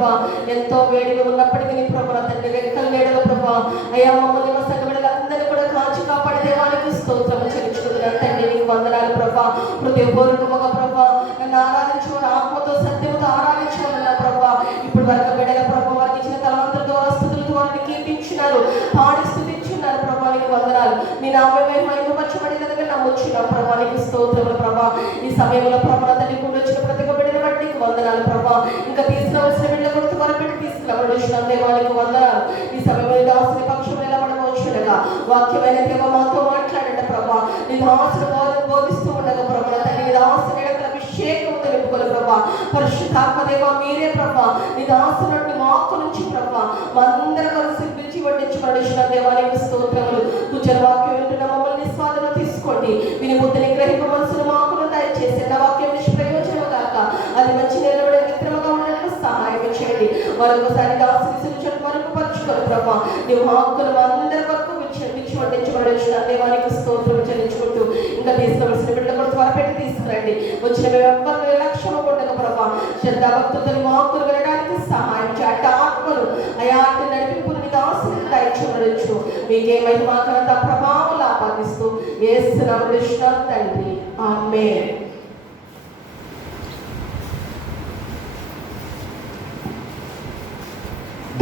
ప్రభా, ఎంతో వేడిగా ఉన్నప్పటికీ ప్రభా తండ్రి రెక్కల నీడలో ప్రభా అయ్యా మమ్మల్ని మా సంఘ బిడ్డలందరినీ కూడా కాచి కాపాడే దేవానికి స్తోత్రం చెల్లించుకుంటున్నాను తండ్రి. నీకు వందనాలు ప్రభా. హృదయపూర్వకముగా ప్రభా నన్ను ఆరాధించుకుని ఆత్మతో సత్యముతో ఆరాధించుకున్నా ప్రభా. ఇప్పుడు వరకు బిడ్డల ప్రభా వారికి ఇచ్చిన తలంతులతో స్థుతులతో వారిని కీర్తించినారు, పాడి స్థుతించున్నారు ప్రభా. నీకు వందనాలు. నీ నామమే మహిమపరచబడినదిగా నమ్ముచున్నాం ప్రభా. నీకు స్తోత్రములు ప్రభా. ఈ సమయంలో ప్రభా తండ్రి కూడా వచ్చిన ప్రతి ఒక్క బిడ్డని బట్టి నీకు వందనాలు ప్రభా. ఇంకా తీసుకురావాల్సిన బిడ్డల కొరకు త్వరపెట్టి తీసుకురావడం దేవానికి వందనాలు. ఈ సమయంలో దాసుని పక్షం నిలబడవచ్చునగా వాక్యమైన దేవ మాతో మాట్లాడండి ప్రభా. నీ దాసుని బోధిస్తూ ఉండగా ప్రభా తండ్రి నీ దాసుని అభిషేకం తెలుపుకోవాలి ప్రభా. పరిశుద్ధాత్మ దేవ మీరే ప్రభా. నీ దాసు నుండి మాకు నుంచి ప్రభా అందరూ కలిసి పిలిచి వడ్డించబడిన దేవానికి స్తోత్రములు. కూర్చొని వాక్యం వింటున్న మమ్మల్ని స్వాధీనం తీసుకోండి. విని బుద్ధిని గ్రహింప మనసును మాకును దయచేసి నా వాక్యం నిష్ప్రయోజనం కాక అది మంచి నిలబడే మిత్రముగా ఉండడానికి సహాయం చేయండి. మరొకసారి దాసుని వరకు పరుచుకోరు ప్రభా. నీ వాక్కులు అందరి వరకు విచ్చి వడ్డించబడిన దేవానికి స్తోత్రం చెల్లించుకుంటూ ఇంకా తీసుకువలసిన బిడ్డల కూడా త్వరపెట్టి తీసుకురండి. వచ్చిన మేము నిర్లక్ష్యం ఉండగా ప్రభా శ్రద్ధాభక్తులతో వాక్కులు వినడానికి సహాయం చేయండి. ఆత్మలు అయాటి నడిపింపుని దాసుని దయచేయవచ్చు. మీకే మహిమాకరంత ప్రభావం ఆపాదిస్తూ యేసునామమున కృష్ణ తండ్రి ఆమేన్.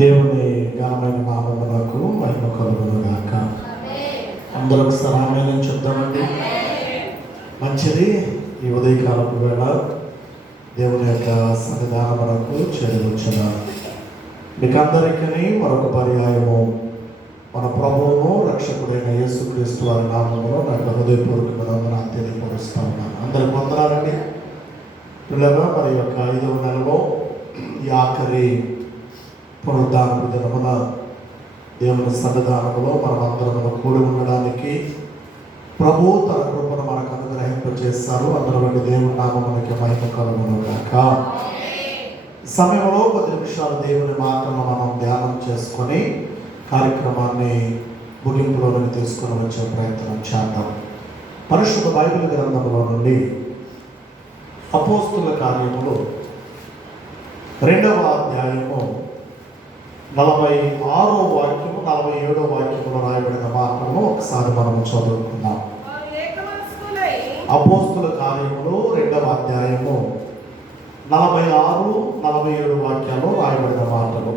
దేవుని ఘనమైన నామమునకు మహిమ కలుగును గాక. అందరూ ఒకసారి ఆమేన్ అని చెప్తామండి. మంచిది. ఈ ఉదయకాలపు వేళ దేవుని యొక్క సన్నిధానమునకు చేరవచ్చున మీకందరికీ మరొక పర్యాయము మన ప్రభువును రక్షకుడైన యేసుక్రీస్తు వారి నామములో నాకు హృదయపూర్వకమైన వందనాలు తెలియపరుస్తా ఉన్నాను. అందరికి వందనాలండి. పిల్లగా మరి యొక్క 5వ నెలలో ఈ ఆఖరి పునరుద్ధానపు దినమున దేవుని సన్నిధానములో మనమందరము కూడి ఉండడానికి ప్రభు తన కృపను మనకు అనుగ్రహింపజేస్తారు. అందులో దేవుని నామమునకి మహిమ కలుగును గాక. సమయంలో 10 నిమిషాలు దేవుని మాటలను మనం ధ్యానం చేసుకొని కార్యక్రమాన్ని ముగింపులోనికి తీసుకొని వచ్చే ప్రయత్నం చేద్దాం. పరిశుద్ధ బైబిల్ గ్రంథంలో నుండి అపోస్తుల కార్యములు 2వ అధ్యాయము 46వ వాక్యము 47వ వాక్యములో రాయబడిన మాటలను ఒకసారి మనం చదువుకుందాం. అపోస్తుల కార్యములు 2వ అధ్యాయము 46, 47 వాక్యాలు రాయబడిన మాటలు.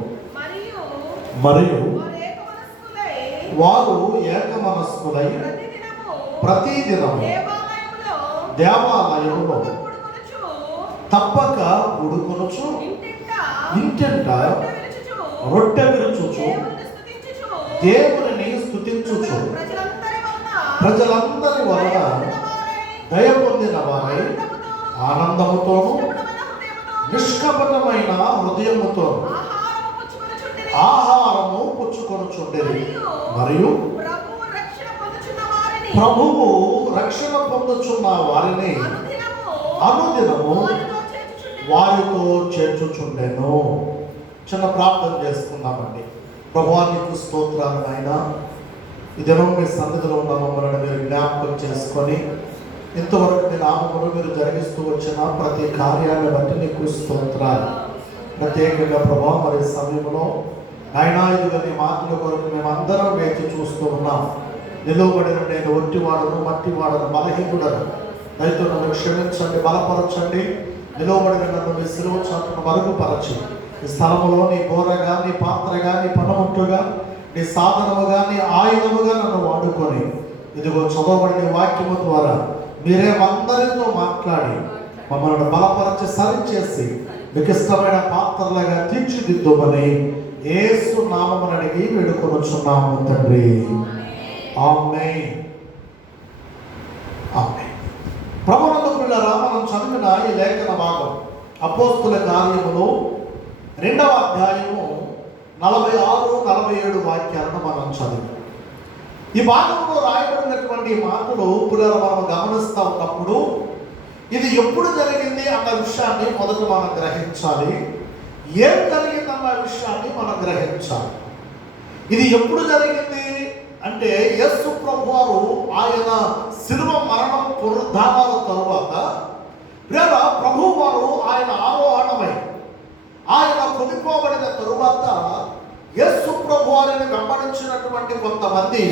మరియు వారు ఏకమనస్కులై ప్రతిదినము దేవాలయములో తప్పక కూడుకొనుచు ఇంటింట రొట్టె విరుచుచు దేవుని స్తుతించుచు ప్రజలందరి వలన దయ పొందిన వారై ఆనందముతోను నిష్కపటమైన హృదయముతో ఆహారము పుచ్చుకొనుచుండెరి. మరియు ప్రభువు రక్షణ పొందుచున్న వారిని అనుదినము వారితో చేర్చుచుండెను. చిన్న ప్రార్థన చేసుకుందామండి. ప్రభువా నీకు స్తోత్రాలు నాయనా. ఈ దినం మీ సన్నిధిలో ఉన్న మమ్మల్ని మీరు జ్ఞాపకం చేసుకొని ఇంతవరకు మీ నామములో మీరు జరిగిస్తూ వచ్చిన ప్రతి కార్యాన్ని బట్టి నీకు స్తోత్రాలు. ప్రత్యేకంగా ప్రభావ మరి సమయంలో నాయనా ఇదిగా నీ మాటల కొరకు మేమందరం వేచి చూస్తూ ఉన్నాం. నిలువబడిన నేను ఒట్టివాడను మట్టివాడను బలహీనుడను, దయతో నన్ను క్షమించండి, బలపరచండి. నిలువబడిన నన్ను మీ సిలువ చాటును మరుగుపరచి ఈ స్థలములో నీ బోరగా, నీ పాత్రగా, నీ పనముట్టుగా, నీ సాధనముగా, నీ ఆయుధముగా నన్ను వాడుకొని ఇదిగో చదవబడిన వాక్యము ద్వారా మీరే అందరితో మాట్లాడి మమ్మల్ని బలపరచి సరిచేసి మీకు ఇష్టమైన పాత్రలుగా తీర్చిదిద్దుమని యేసు నామమున అడిగి వేడుకొనుచున్నాము తండ్రి. ఆమేన్. ఆమేన్. ప్రభునందు ప్రియులారా, మనం చదివిన ఈ లేఖన భాగం అపోస్తుల కార్యములు 2వ అధ్యాయము 46, 47 వాక్యాలను మనం చదివి ఈ భాగంలో రాయబడినటువంటి మాటలు ప్రియులారా మనం గమనిస్తూ ఉన్నప్పుడు ఇది ఎప్పుడు జరిగింది అన్న విషయాన్ని మొదట మనం గ్రహించాలి. ఏం జరిగిందన్న విషయాన్ని మనం గ్రహించాలి. ఇది ఎప్పుడు జరిగింది అంటే యేసు ప్రభువారు ఆయన శిలువ మరణం పునరుద్ధానాల తరువాత ప్రభువారు ఆయన ఆరోహణమై ఆయన కొనుక్కోబడిన తరువాత యేసు ప్రభు వారిని వెంబడించినటువంటి కొంతమంది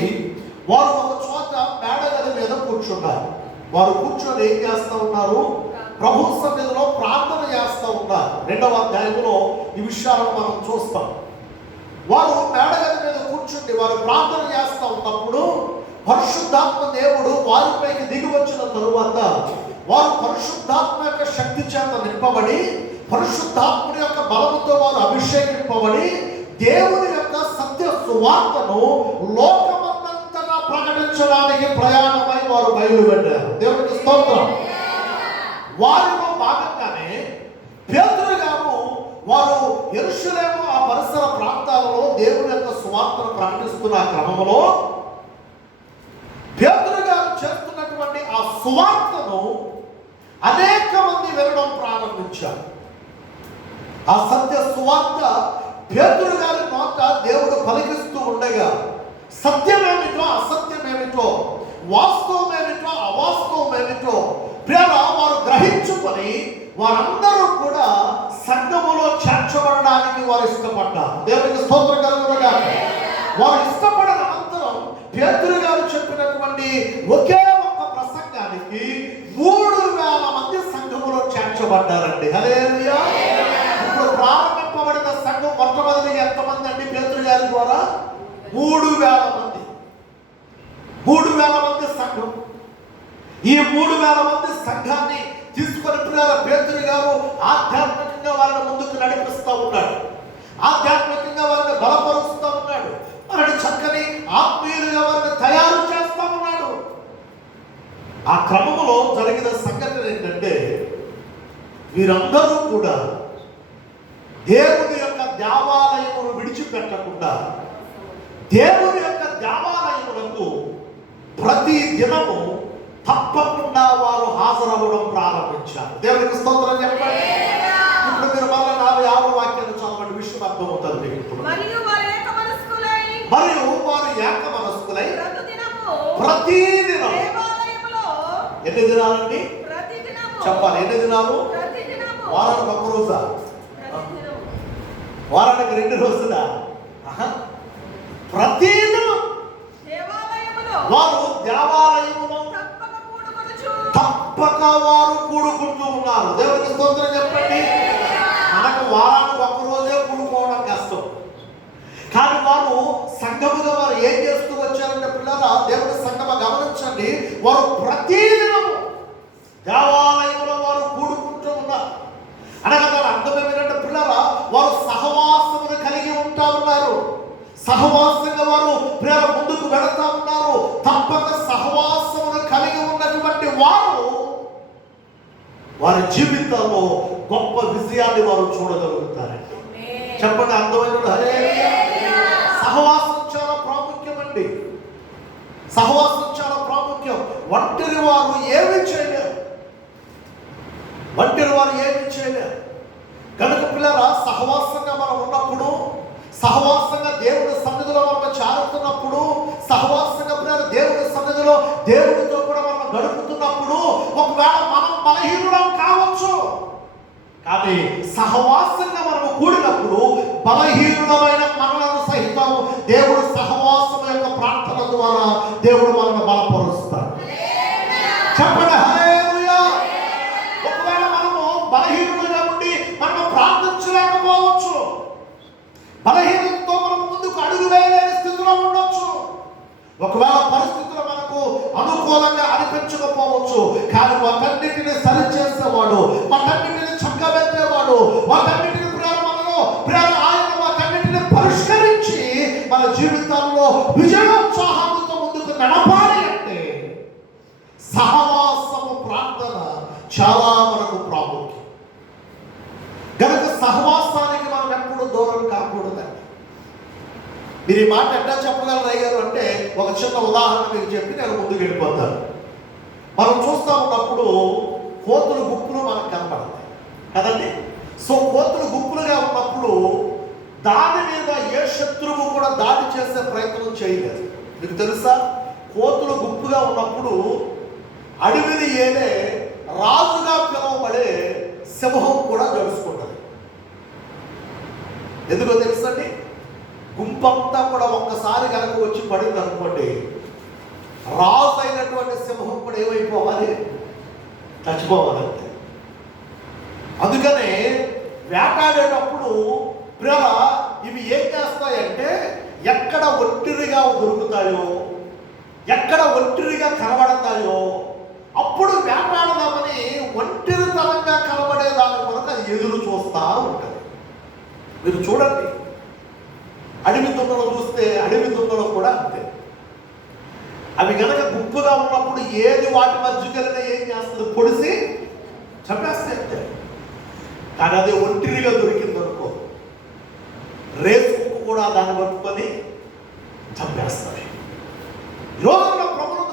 వారు ఒక చోట మేడగది మీద కూర్చున్నారు. వారు కూర్చొని ఏం చేస్తూ ఉన్నారు? ప్రభు సన్నిధిలో ప్రార్థన చేస్తూ ఉన్నారు. 2వ అధ్యాయంలో ఈ విషయాలను మనం చూస్తాం. వారు మేడగది మీద కూర్చుండి వారు ప్రార్థన చేస్తూ ఉన్నప్పుడు పరిశుద్ధాత్మ దేవుడు వారిపైకి దిగి వచ్చిన తరువాత వారు పరిశుద్ధాత్మ యొక్క శక్తి చేత నింపబడి, పరిశుద్ధాత్ముడి యొక్క బలముతో వారు అభిషేకింపబడి, దేవుని యొక్క సత్య సువార్తను లోకమంతటా ప్రకటించడానికి ప్రయాణమై వారు బయలుపెట్టారు. దేవునికి స్తోత్రం. వారిలో భాగంగానే పేతురు గారు వారు యెరూషలేము ఆ పరిసర ప్రాంతాలలో దేవుని యొక్క సువార్తను ప్రకటిస్తున్న క్రమంలో పేతురు గారు చేస్తున్నటువంటి ఆ సువార్తను అనేక మంది వినడం ప్రారంభించారు. ఆ సత్య సువార్త పేతురు గారి నోట దేవుడు పలికిస్తూ ఉండగా సత్యమేమిటో అసత్యమేమిటో, వాస్తవమేమిటో అవాస్తవమేమిటో వారు గ్రహించుకొని వారందరూ కూడా సంఘములో చేర్చబడడానికి వారు ఇష్టపడ్డారు. దేవునికి స్తోత్రం కలుగునుగాక. వారు ఇష్టపడిన అనంతరం పేతురు గారు చెప్పినటువంటి ఒకే ఒక్క ప్రసంగానికి 3000 మంది సంఘములో చేర్చబడ్డారండి. హల్లెలూయా. ఇప్పుడు ప్రారంభింపబడిన సంఘం మొట్టమొదటిగా ఎంతమంది అండి? పేతురు గారి ద్వారా 3000 మంది. 3000 మంది సంఘం. ఈ 3000 మంది సంఘాన్ని తీసుకొని పేతురు గారు ఆధ్యాత్మికంగా వారిని ముందుకు నడిపిస్తూ ఉన్నాడు. ఆధ్యాత్మికంగా వారిని బలపరుస్తూ ఉన్నాడు. వారిని చక్కని ఆత్మీయులుగా వారిని తయారు చేస్తూ ఉన్నాడు. ఆ క్రమంలో జరిగిన సంఘటన ఏంటంటే వీరందరూ కూడా దేవుని యొక్క దేవాలయమును విడిచిపెట్టకుండా దేవుని యొక్క దేవాలయములకు ప్రతి దినము తప్పకుండా వారు హాజరవ్వడం ప్రారంభించారు. దేవునికి స్తోత్రం చెప్పండి. ఇప్పుడు మీరు మళ్ళీ 46వ వాక్యాన్ని చదవండి, విషయం అర్థమవుతుంది ఇప్పుడు. మరియు వారు ఏక మనస్కులై ప్రతిదినం ఎన్ని దినాలండి చెప్పాలి? ఎన్ని దినాలు? వారానికి ఒక్క రోజా? వారానికి 2 రోజులా? ప్రతిదినం వారు దేవాలయములో తప్పక వారు కూడుకుంటూ ఉన్నారు. దేవునికి స్తోత్రం చెప్పండి. మనకు వారానికి ఒక్క రోజే కూడుకోవడం కష్టం, కానీ వారు సంఘముగా వారు ఏం చేస్తూ వచ్చారంటే పిల్లరా, దేవుని సంఘము గమనించండి, వారు ప్రతిదినము దేవాలయంలో వారు కూడుకుంటూ ఉన్నారు. అనగా దాని అర్థం ఏమిటంటే పిల్లరా, వారు సహవాసమును కలిగి ఉంటా ఉన్నారు. సహవాసంగా వారు ప్రేమ ముందుకు వెళతా ఉన్నారు. తప్పక సహవాసమును కలిగి ఉన్నటువంటి వారు వారి జీవితంలో గొప్ప విజయాన్ని వారు చూడగలుగుతారండి. చెప్పండి, అర్థమైన సహవాసం చాలా ప్రాముఖ్యమండి. సహవాసం చాలా ప్రాముఖ్యం. ఒంటరి వారు ఏమి చేయలేరు. కనుక పిల్లరా, సహవాసంగా మనం ఉన్నప్పుడు, సహవాసంగా దేవుని సన్నిధిలో మనం చేరుతున్నప్పుడు, సహవాసంగా పిల్లలు దేవుని సన్నిధిలో దేవునితో కూడా మనం గడుపుతున్నప్పుడు, ఒకవేళ మనం బలహీనులం కావచ్చు, కానీ సహవాసంగా మనము కూడినప్పుడు బలహీనులమైన మనలను సహితం దేవుడు సహవాసం యొక్క ప్రార్థన ద్వారా దేవుడు మనల్ని బలపరుస్తాడు. చెప్పండి హల్లెలూయా. ఒకవేళ మనము బలహీనులుగా ఉండి మనము ప్రార్థించలేకపోవచ్చు, బలహీనతతో మనం ముందుకు అడుగు వేయలేని స్థితిలో ఉండొచ్చు, ఒకవేళ పరిస్థితులు మనకు అనుకూలంగా అనిపించకపోవచ్చు, కానీ వాటన్నిటిని సరిచేసేవాడు, వాటన్నిటిని చక్కబెట్టేవాడు, వాటన్నిటిని ఆయన వాటన్నిటిని పరిష్కరించి మన జీవితంలో విజయోత్సాహంతో ముందుకు నడపాలి అంటే సహవాసము ప్రార్థన చాలా మనకు ప్రాముఖ్యం. కనుక సహవాసానికి మనం ఎప్పుడు దూరం కాకూడదండి. మీరు ఈ మాట ఎట్లా చెప్పగలరు అయ్యారు అంటే ఒక చిన్న ఉదాహరణ మీకు చెప్పి నేను ముందుకు వెళ్ళిపోతాను. మనం చూస్తూ ఉన్నప్పుడు కోతులు గుంపులు మనకు కనపడతాయి కదండి. సో కోతులు గుంపులుగా ఉన్నప్పుడు దాని మీద ఏ శత్రువు కూడా దాడి చేసే ప్రయత్నం చేయలేదు. మీకు తెలుసా, కోతులు గుంపుగా ఉన్నప్పుడు అడవిని ఏలే రాజుగా పిలువబడే సింహం కూడా జరుచుకుంటుంది. ఎందుకో తెలుసండి, గుంపంతా కూడా ఒక్కసారి కనుక వచ్చి పడింది అనుకోండి, రాజు అయినటువంటి సింహం కూడా ఏమైపోవాలి, చచ్చిపోవాలంటే. అందుకనే వేటాడేటప్పుడు ప్రియుల ఇవి ఏం చేస్తాయంటే, ఎక్కడ ఒంటరిగా దొరుకుతాయో, ఎక్కడ ఒంటరిగా కనబడతాయో అప్పుడు వేటాడదామని ఒంటరితనంగా కనబడే దాని కొరకు అది ఎదురు చూస్తూ ఉంటుంది. మీరు చూడండి, అడవి దున్నలు చూస్తే అడవి దున్నలు కూడా అంతే. అవి గనక గుంపుగా ఉన్నప్పుడు ఏది వాటి మధ్యకెళ్ళినా ఏం చేస్తుంది, పొడిసి చంపేస్తే అంతే. కానీ అదే ఒంటరిగా దొరికిందనుకో, రేసు కుక్క కూడా దాన్ని పట్టుకొని చంపేస్తుంది. ఈరోజు ప్రభుత్వం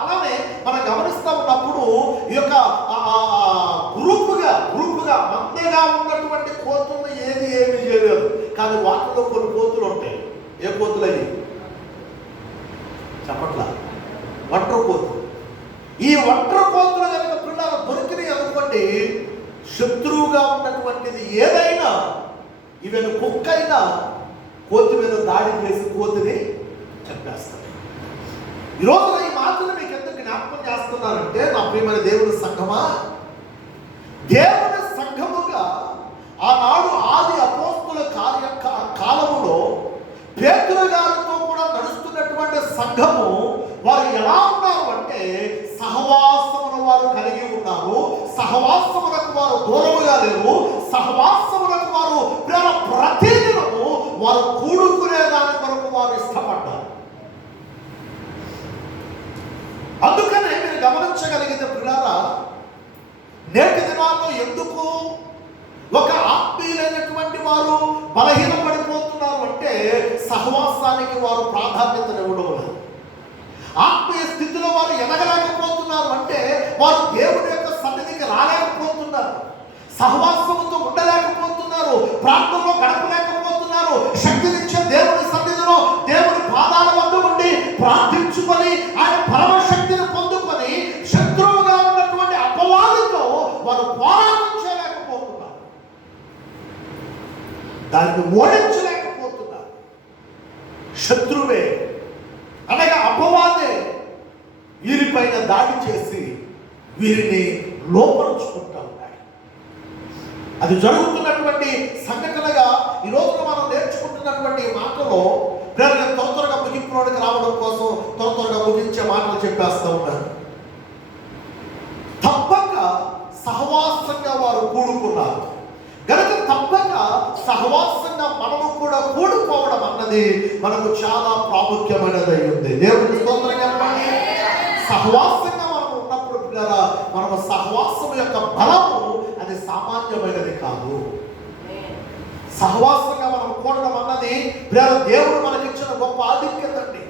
అలానే మనం గమనిస్తూ ఉన్నప్పుడు ఈ యొక్క గ్రూపుగా మందగా ఉన్నటువంటి కోతులను ఏమీ చేయలేదు. కానీ వాటిలో కొన్ని కోతులు ఉంటాయి. ఏ కోతులు అవి చెప్పట్లా, ఒంటరి కోతులు. ఈ ఒంటరి కోతులు కనుక పిల్లలు దొరికినాయి అనుకోండి, శత్రువుగా ఉన్నటువంటిది ఏదైనా, ఈవెన్ కుక్క అయినా కోతి మీద దాడి చేసి కోతిని చంపేస్తారు. ఈరోజు ఈ మాటలు మీకు ఎందుకు జ్ఞాపకం చేస్తున్నానంటే, నా ప్రియమైన దేవుని సంఘమా, దేవుని సంఘముగా ఆనాడు ఆది అపోస్తుల కాలములో పేతురు గారితో కూడా నడుస్తున్నటువంటి సంఘము వారు ఎలా ఉన్నారు అంటే, సహవాసమును వారు కలిగి ఉన్నారు. సహవాసములకు వారు దూరముగా లేరు. సహవాసములకు వారు ప్రతిదినము వారు కూడుకునే దాని కొరకు వారు ఇష్టపడ్డారు. అందుకనే మీరు గమనించగలిగితే పిల్లరా, నేటి దినాల్లో ఎందుకు ఒక ఆత్మీయులైనటువంటి వారు బలహీనపడిపోతున్నారు అంటే, సహవాసానికి వారు ప్రాధాన్యతనివ్వడం లేదు. ఆత్మీయ స్థితిలో వారు ఎదగలేకపోతున్నారు అంటే, వారు దేవుడి యొక్క సన్నిధికి రాలేకపోతున్నారు, సహవాసముతో ఉండలేకపోతున్నారు, ప్రార్థనలో గడపలేకపోతున్నారు. శక్తినిచ్చే దేవుడి సన్నిధిలో దేవుడి పాదాల వద్ద ఉండి ప్రార్థించుకొని ఆయన పరమశక్తిని పొందుకొని శత్రువుగా ఉన్నటువంటి అపవాదితో వారు పోరాటం చేయలేకపోతున్నారు, దాన్ని ఓడించలేకపోతున్నారు. శత్రువే అనగా అపవాదే వీరిపైన దాడి చేసి వీరిని లోపరుచుకుంటా ఉన్నాయి. అది జరుగుతున్నటువంటి సంఘటనగా ఈ రోజున మనం నేర్చుకుంటున్నటువంటి మాటలో నేను త్వరగా ముగింపులోనికి రావడం కోసం త్వరగా ముగించే మాటలు చెప్పేస్తా ఉన్నాను. తప్పక సహవాసంగా వారు కూడుకున్నారు గనక తప్పక సహవాసంగా మనము కూడా కూడుకోవడం అన్నది మనకు చాలా ప్రాముఖ్యమైనది అయ్యింది. దేవుడికి స్తోత్రం చెప్పండి. సహవాసంగా మనం ఉన్నప్పుడు పిల్లరా, మనము సహవాసం యొక్క బలము అది సామాన్యమైనది కాదు. సహవాసంగా మనం కూడడం అన్నది దేవుడు మనకిచ్చిన గొప్ప ఆధిక్యత అండి.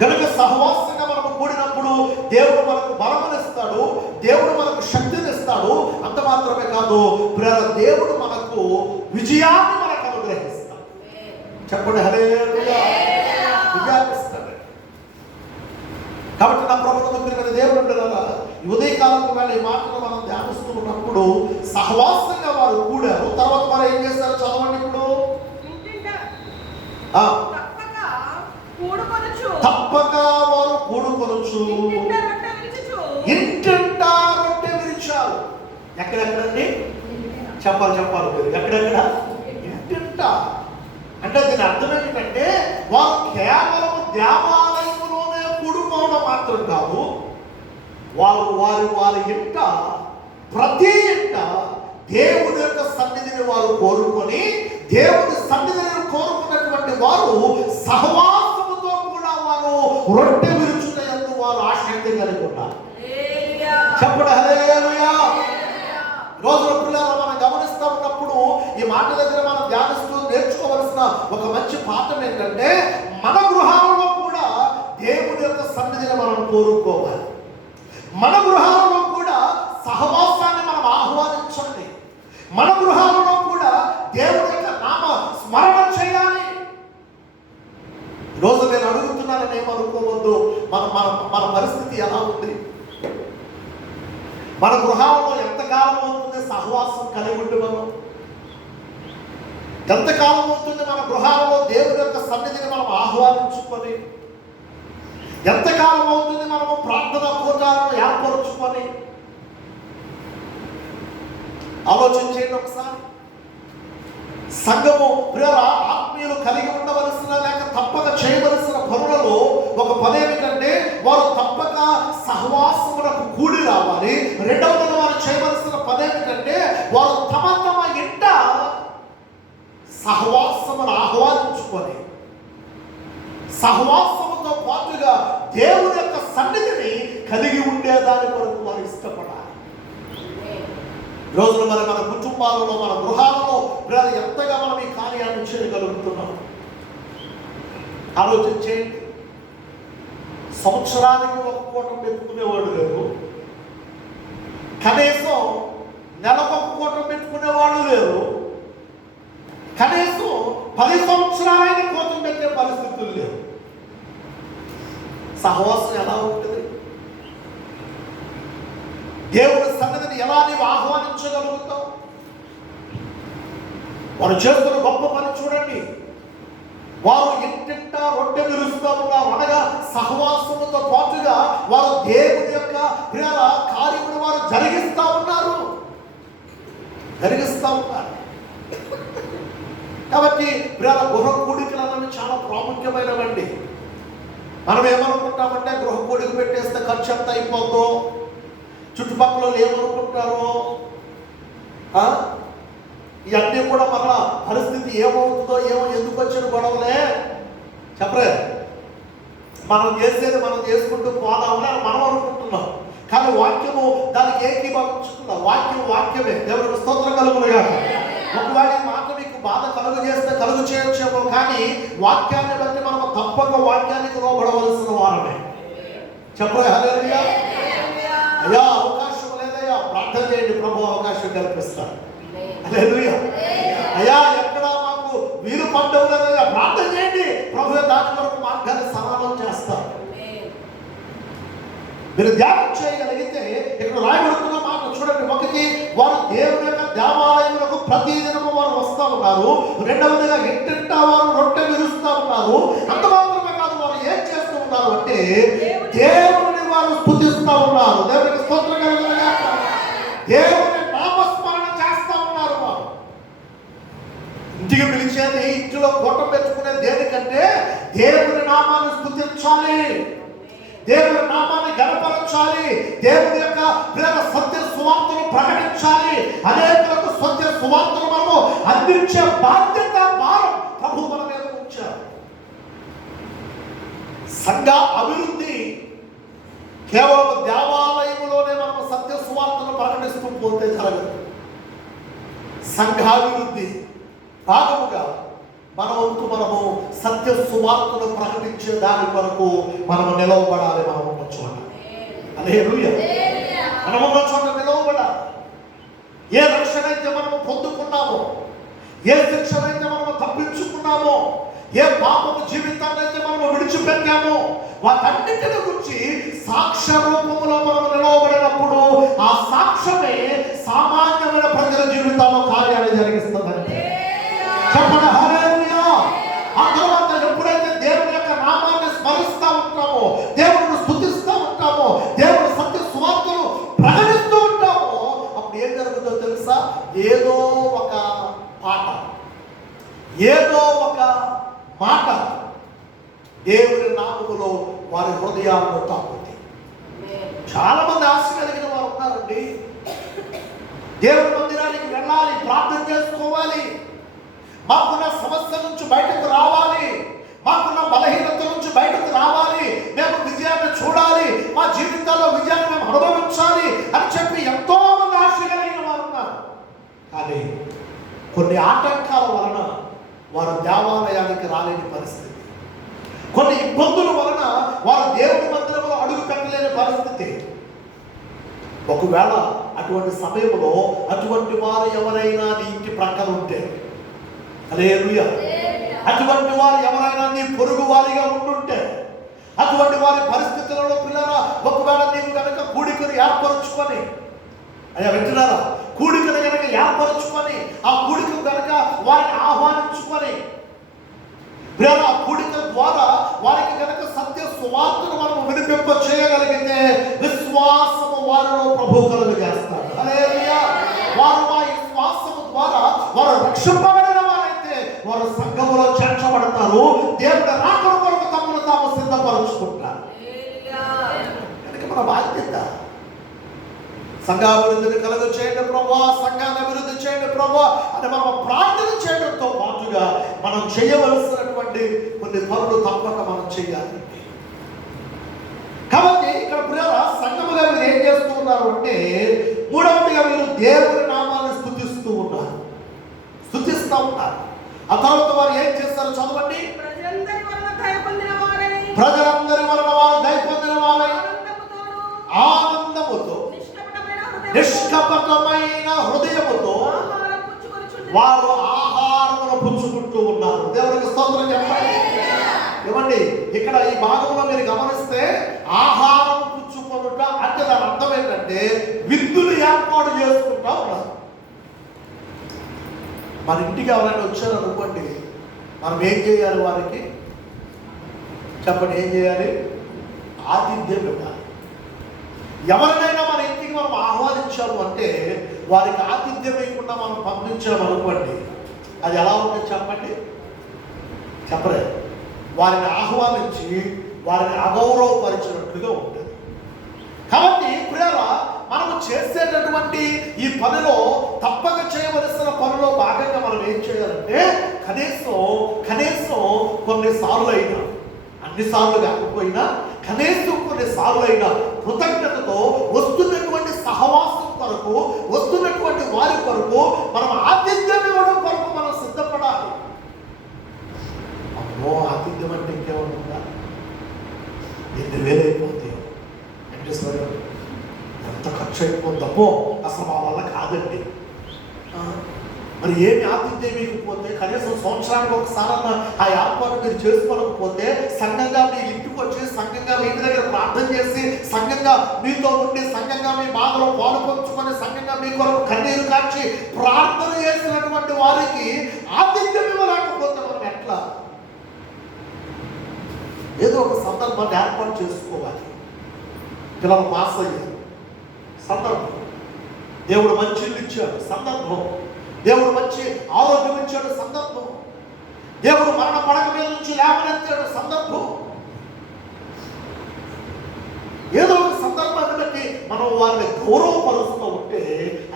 కనుక సహవాసంగా మనము కూడినప్పుడు దేవుడు మనకు బలమనిస్తాడు, దేవుడు మనకు శక్తినిస్తాడు. అంత మాత్రమే కాదు, దేవుడు మనకు విజయాన్ని మనకు అనుగ్రహిస్తాడు. చెప్పండి హల్లెలూయా. విజయాన్ని ఇస్తాడు. కాబట్టి నా ప్రభుత్వం దేవుడు అంటారా, ఉదయకాలం వేళ ఈ మాటలు మనం ధ్యానిస్తూ ఉన్నప్పుడు సహవాసంగా వారు కూడారు. తర్వాత వారు ఏం చేస్తారు చదవండి. ఇప్పుడు తప్పక వారు కూడుకొనొచ్చు, ఇంటింటా రొట్టె విరిచారు. ఎక్కడెక్కడండి చెప్పాలి మీరు, ఎక్కడెక్కడ ఇంటింటా. అంటే దీని అర్థం ఏంటంటే, వారు కేవలం దేవాలయంలోనే కూడుకోవడం మాత్రం కాదు, వారి ఇంట ప్రతి ఇంట దేవుడి యొక్క సన్నిధిని వారు కోరుకొని, దేవుడి సన్నిధిని కోరుకున్నటువంటి వారు సహవాసముతో కూడా వారు రొట్టె విరుచుటయందు వారు ఆసక్తి కలిగి ఉన్నారు. చెప్పండి హల్లెలూయా. రోజుల పిల్లలు మనం గమనిస్తూ ఉన్నప్పుడు ఈ మాట దగ్గర మనం ధ్యానిస్తూ నేర్చుకోవలసిన ఒక మంచి పాఠం ఏంటంటే, మన గృహాలలో కూడా దేవుడి యొక్క సన్నిధిని మనం కోరుకోవాలి. మన గృహాలలో కూడా సహవాసాన్ని మనం ఆహ్వానించాలి. మన గృహాలలో కూడా దేవుడి యొక్క నామ స్మరణ చేయాలి. ఈరోజు నేను అడుగుతున్నానని ఏమనుకోవద్దు, మన పరిస్థితి ఎలా ఉంది? మన గృహాలలో ఎంతకాలం అవుతుంది సహవాసం కలిగి ఉండి? మనం ఎంతకాలం అవుతుంది మన గృహాలలో దేవుని యొక్క సన్నిధిని మనం ఆహ్వానించుకొని? ఎంతకాలం అవుతుంది మనము ప్రార్థన కూటాలను ఏర్పరుచుకొని? ఆలోచించేయండి ఒకసారి. సంఘము ప్రియుల ఆత్మీయులు కలిగి ఉండవలసిన లేక తప్పక చేయవలసిన పనులలో ఒక పని ఏమిటంటే వారు తప్పక సహవాసమునకు కూడి రావాలి. రెండవది వారు చేయవలసిన పని ఏమిటంటే వారు తమ తమ ఇంట సహవాసమును ఆహ్వానించుకొని సహవాసముతో పాటుగా దేవుని యొక్క సన్నిధిని కలిగి ఉండేదాని కొరకు వారు ఇష్టపడాలి. రోజులు మరి మన కుటుంబాలలో మన గృహాలలో ఎంతగా మనం ఈ కార్యాన్ని చేయగలుగుతున్నాం ఆలోచించేయండి. సంవత్సరానికి ఒక కూటం పెట్టుకునేవాడు లేరు, కనీసం నెలకు ఒక కూటం పెట్టుకునేవాడు లేరు, కనీసం 10 సంవత్సరాలైన కూటం పెట్టే పరిస్థితులు లేవు. సహవాసం ఎలా ఉంటుంది? దేవుని సన్నిధిని ఎలా నీవు ఆహ్వానించగలుగుతావు? వారు చేస్తున్న గొప్ప పని చూడండి. వారు ఇంటింట రొట్టె విరుస్తూ ఉన్నారు, అనగా సహవాసముతో పాటుగా వారు దేవుని యొక్క కార్యములు వారు జరిగిస్తూ ఉన్నారు. కాబట్టి గృహ కూడికలు అన్నవి చాలా ప్రాముఖ్యమైనవండి. మనం ఏమనుకుంటామంటే గృహ కూడిక పెట్టేస్తే ఖర్చు ఎంత అయిపోతుందో, చుట్టుపక్కల ఏమనుకుంటారో, ఇవన్నీ కూడా మరలా పరిస్థితి ఏమవుతుందో ఏమో, ఎందుకు వచ్చిన గొడవలే చెప్పరే. మనం చేసేది మనం చేసుకుంటూ పోదామని మనం అనుకుంటున్నాం, కానీ వాక్యము దానికి ఏకీభవించుకున్నాం. వాక్యమే. దేవుడికి స్తోత్రం కలుగునుగా. ఒకవేళ ఈ మాట మీకు బాధ కలుగు చేస్తే కలుగు చేయొచ్చేమో, కానీ వాక్యాన్ని బట్టి మనం తప్పక వాక్యానికి లోబడవలసిన వారమే. చెప్పరే హల్లెలూయా. అయ్యా అవకాశం లేదయ్యా, ప్రార్థన చేయండి, ప్రభు అవకాశం కల్పిస్తాడు. హల్లెలూయా. అయ్యా ఎక్కడ మాకు వీలు పడ్డం లేదయ్యా, ప్రార్థన చేయండి, ప్రభు దాని వరకు మార్గాన్ని సరళం చేస్తారు. మీరు ధ్యానం చేయగలిగితే ఇక్కడ రాయబడుతున్న మాట చూడండి. ఒకటి, వారు దేవుని యొక్క దేవాలయములకు ప్రతిదినము వారు వస్తూ ఉన్నారు. రెండవదిగా ఇంటింటా వారు రొట్టె విరుస్తూ ఉన్నారు. అంత మాత్రమే కాదు, వారు ఏం చేస్తూ ఉన్నారు అంటే దేవుని వారు స్తుతిస్తూ ఉన్నారు. దేవునికి స్తోత్రం కలుగునుగాక. దేవుని నామస్మరణ చేస్తూ ఉన్నారు. వారు ఇంటికి పిలిచేది, ఇంటిలో కూటం పెట్టుకునే దేనికంటే దేవుని నామాన్ని స్తుతించాలి, దేవుని నామాన్ని గణపరచాలి, దేవుని యొక్క ప్రేమ సత్య సువార్తను ప్రకటించాలి, అనేకులకు సత్య సువార్తను మనము అందించే బాధ్యత భారం ప్రభు మన మీద ఉంచారు. సంఘ అభివృద్ధి కేవలం దేవాలయములోనే మనము సత్య సువార్తను ప్రకటిస్తూ పోతే జరగదు. సంఘాభివృద్ధి భాగముగా మన వంతు మనము సత్య సువార్తను ప్రకటించే దాని కొరకు మనము నిలవబడాలి. మనం ఉన్న చోట హల్లెలూయా, మనం ఉన్న చోట నిలవబడాలి. ఏ రక్షణ అయితే మనము పొందుకున్నామో, ఏ శిక్షణ అయితే మనము తప్పించుకున్నామో, ఏ పాపము జీవితాన్ని అయితే మనము విడిచిపెట్టామో, వాటన్నిటిని గురించి సాక్ష్య రూపంలో మనం నిలవబడినప్పుడు ఆ సాక్ష్యమే సామాన్యమైన ప్రజల జీవితాల్లో కార్యాన్ని జరిగిస్తుందంటే చెప్పండి హల్లెలూయా. ఆ తర్వాత ఎప్పుడైతే దేవుని యొక్క నామాన్ని స్మరిస్తూ ఉంటామో, దేవుని స్తుతిస్తూ ఉంటామో, దేవుని సత్య సువార్తను ప్రకటిస్తూ ఉంటామో, అప్పుడు ఏం జరుగుతుందో తెలుసా? ఏదో ఒక పాట, ఏదో ఒక మాట దేవుని నామములో వారి హృదయాలను తాకుతుంది. చాలా మంది ఆశ కలిగిన వారు ఉన్నారండి. దేవుని మందిరానికి వెళ్ళాలి, ప్రార్థన చేసుకోవాలి, మాకున్న సమస్య నుంచి బయటకు రావాలి, మాకున్న బలహీనత నుంచి బయటకు రావాలి, మేము విజయాన్ని చూడాలి, మా జీవితాల్లో విజయాన్ని మేము అనుభవించాలి అని చెప్పి ఎంతో మంది ఆశ కలిగిన వారు ఉన్నారు. కానీ కొన్ని ఆటంకాల వలన వారు దేవాలయానికి రాలేని పరిస్థితి, కొన్ని ఇబ్బందుల వలన వారు దేవుని మందిరంలో అడుగు పెట్టలేని పరిస్థితి. ఒకవేళ అటువంటి సమయంలో అటువంటి వారు ఎవరైనా నీ ఇంటి ప్రక్కన ఉంటే, హల్లెలూయా, అటువంటి వారు ఎవరైనా నీ పొరుగు వారిగా ఉంటుంటే, అటువంటి వారి పరిస్థితులలో పిల్లరా, ఒకవేళ నీవు కనుక కూడికను ఏర్పరచుకొని, అయ్యా వింటున్నారా, కూడికను కనుక ఏర్పరచుకొని ఆ కూడిక కనుక వారిని ఆహ్వానించుకొని ఆ కూడిక ద్వారా వారికి కనుక సత్య సువార్తను మనం వినిపింప చేయగలిగితే విశ్వాసము వారిలో ప్రభు కలుగు చేస్తాడు. హల్లెలూయా. వారు ఆ విశ్వాసము ద్వారా వారు రక్షింపబడిన వారైతే వారు సంఘములో చేర్చబడతారు. దేవుని రాకడ కొరకు తమను తాము సిద్ధపరచుకుంటారు. కనుక మన బాధ్యత సంఘాభివృద్ధిని కలుగ చేయండి ప్రభా, సంఘాన్ని అభివృద్ధి చేయండి ప్రభా అని మనం ప్రార్థన చేయడంతో పాటుగా మనం చేయవలసినటువంటి కొన్ని పనులు తప్పక మనం చేయాలి. కాబట్టి ఇక్కడ ప్రియుల సంఘముగా మీరు ఏం చేస్తూ ఉన్నారు అంటే, మూడవదిగా మీరు దేవుని నామాన్ని స్తుతిస్తూ ఉన్నారు, స్తుతిస్తూ ఉంటారు. ఆ తర్వాత వారు ఏం చేస్తారు చదవండి. ప్రజలందరి వలన వారు దయ పొందిన వారై ఆనందముతో నిష్కపటమైన హృదయముతో వారు ఆహారమును పుచ్చుకుంటూ ఉన్నారు. దేవునికి స్తోత్రం చెప్పండి. ఏమండి ఇక్కడ ఈ భాగంలో మీరు గమనిస్తే ఆహారం పుచ్చుకొనుట అంటే దాని అర్థం ఏంటంటే విందులు ఏర్పాటు చేసుకుంటా ఉన్నారు. మన ఇంటికి ఎవరైనా వచ్చారు అనుకోండి, మనం ఏం చేయాలి? వారికి చెప్పండి, ఏం చేయాలి? ఆతిథ్యం ఇవ్వాలి. ఎవరినైనా మన ఇంటికి మనం ఆహ్వానించాము అంటే వారికి ఆతిథ్యం ఇవ్వకుండా మనం పంపించాము అనుకోండి, అది ఎలా ఉంటుంది చెప్పండి? చెప్పలే. వారిని ఆహ్వానించి వారిని అగౌరవపరిచినట్లుగా ఉంటుంది. కాబట్టి ప్రియులారా, మనము చేసేటటువంటి ఈ పనిలో తప్పక చేయవలసిన పనిలో భాగంగా మనం ఏం చేయాలంటే కనీసం కొన్నిసార్లు అయినా, అన్నిసార్లు కాకపోయినా కనీసం కొన్నిసార్లు అయినా కృతజ్ఞతతో వస్తున్నటువంటి సహవాసం కొరకు, వస్తున్నటువంటి వారి కొరకు మనం ఆతిథ్యం ఇవ్వడం కొరకు మనం సిద్ధపడాలి. అమ్మో, ఆతిథ్యం అంటే ఇంకేముంటుందా? ఎన్ని వేలైపోతాయి అంటే సరే ఎంత ఖర్చు అయిపోతుందో అసలు మా వల్ల కాదండి. మరి ఏమి ఆతిథ్యం ఇవ్వకపోతే కనీసం సంవత్సరానికి ఒకసారి ఆ ఏర్పాటు మీరు చేసుకోలేకపోతే సంఘంగా మీ ఇంటికి వచ్చి, సంఘంగా మీ ఇంటి దగ్గర ప్రార్థన చేసి, సంఘంగా మీతో ఉండి, సంఘంగా మీ బాధలో పాలు పంచుకొని, సంఘంగా మీ కొరకు కన్నీరు కాచి ప్రార్థన చేసినటువంటి వారికి ఆతిథ్యం ఇవ్వలేకపోతే మనం ఎట్లా? ఏదో ఒక సందర్భాన్ని ఏర్పాటు చేసుకోవాలి. పిల్లలు పాస్ అయ్యారు, సందర్భం. దేవుడు మంచి ఇల్లు ఇచ్చాడు, సందర్భం. దేవుడు మంచి ఆరోగ్యం ఇచ్చాడు, సందర్భం. దేవుడు మరణ పడక మీద నుంచి లేవనెత్తాడు, సందర్భం. ఏదో ఒక సందర్భాన్ని బట్టి మనం వారిని గౌరవపరుస్తూ ఉంటే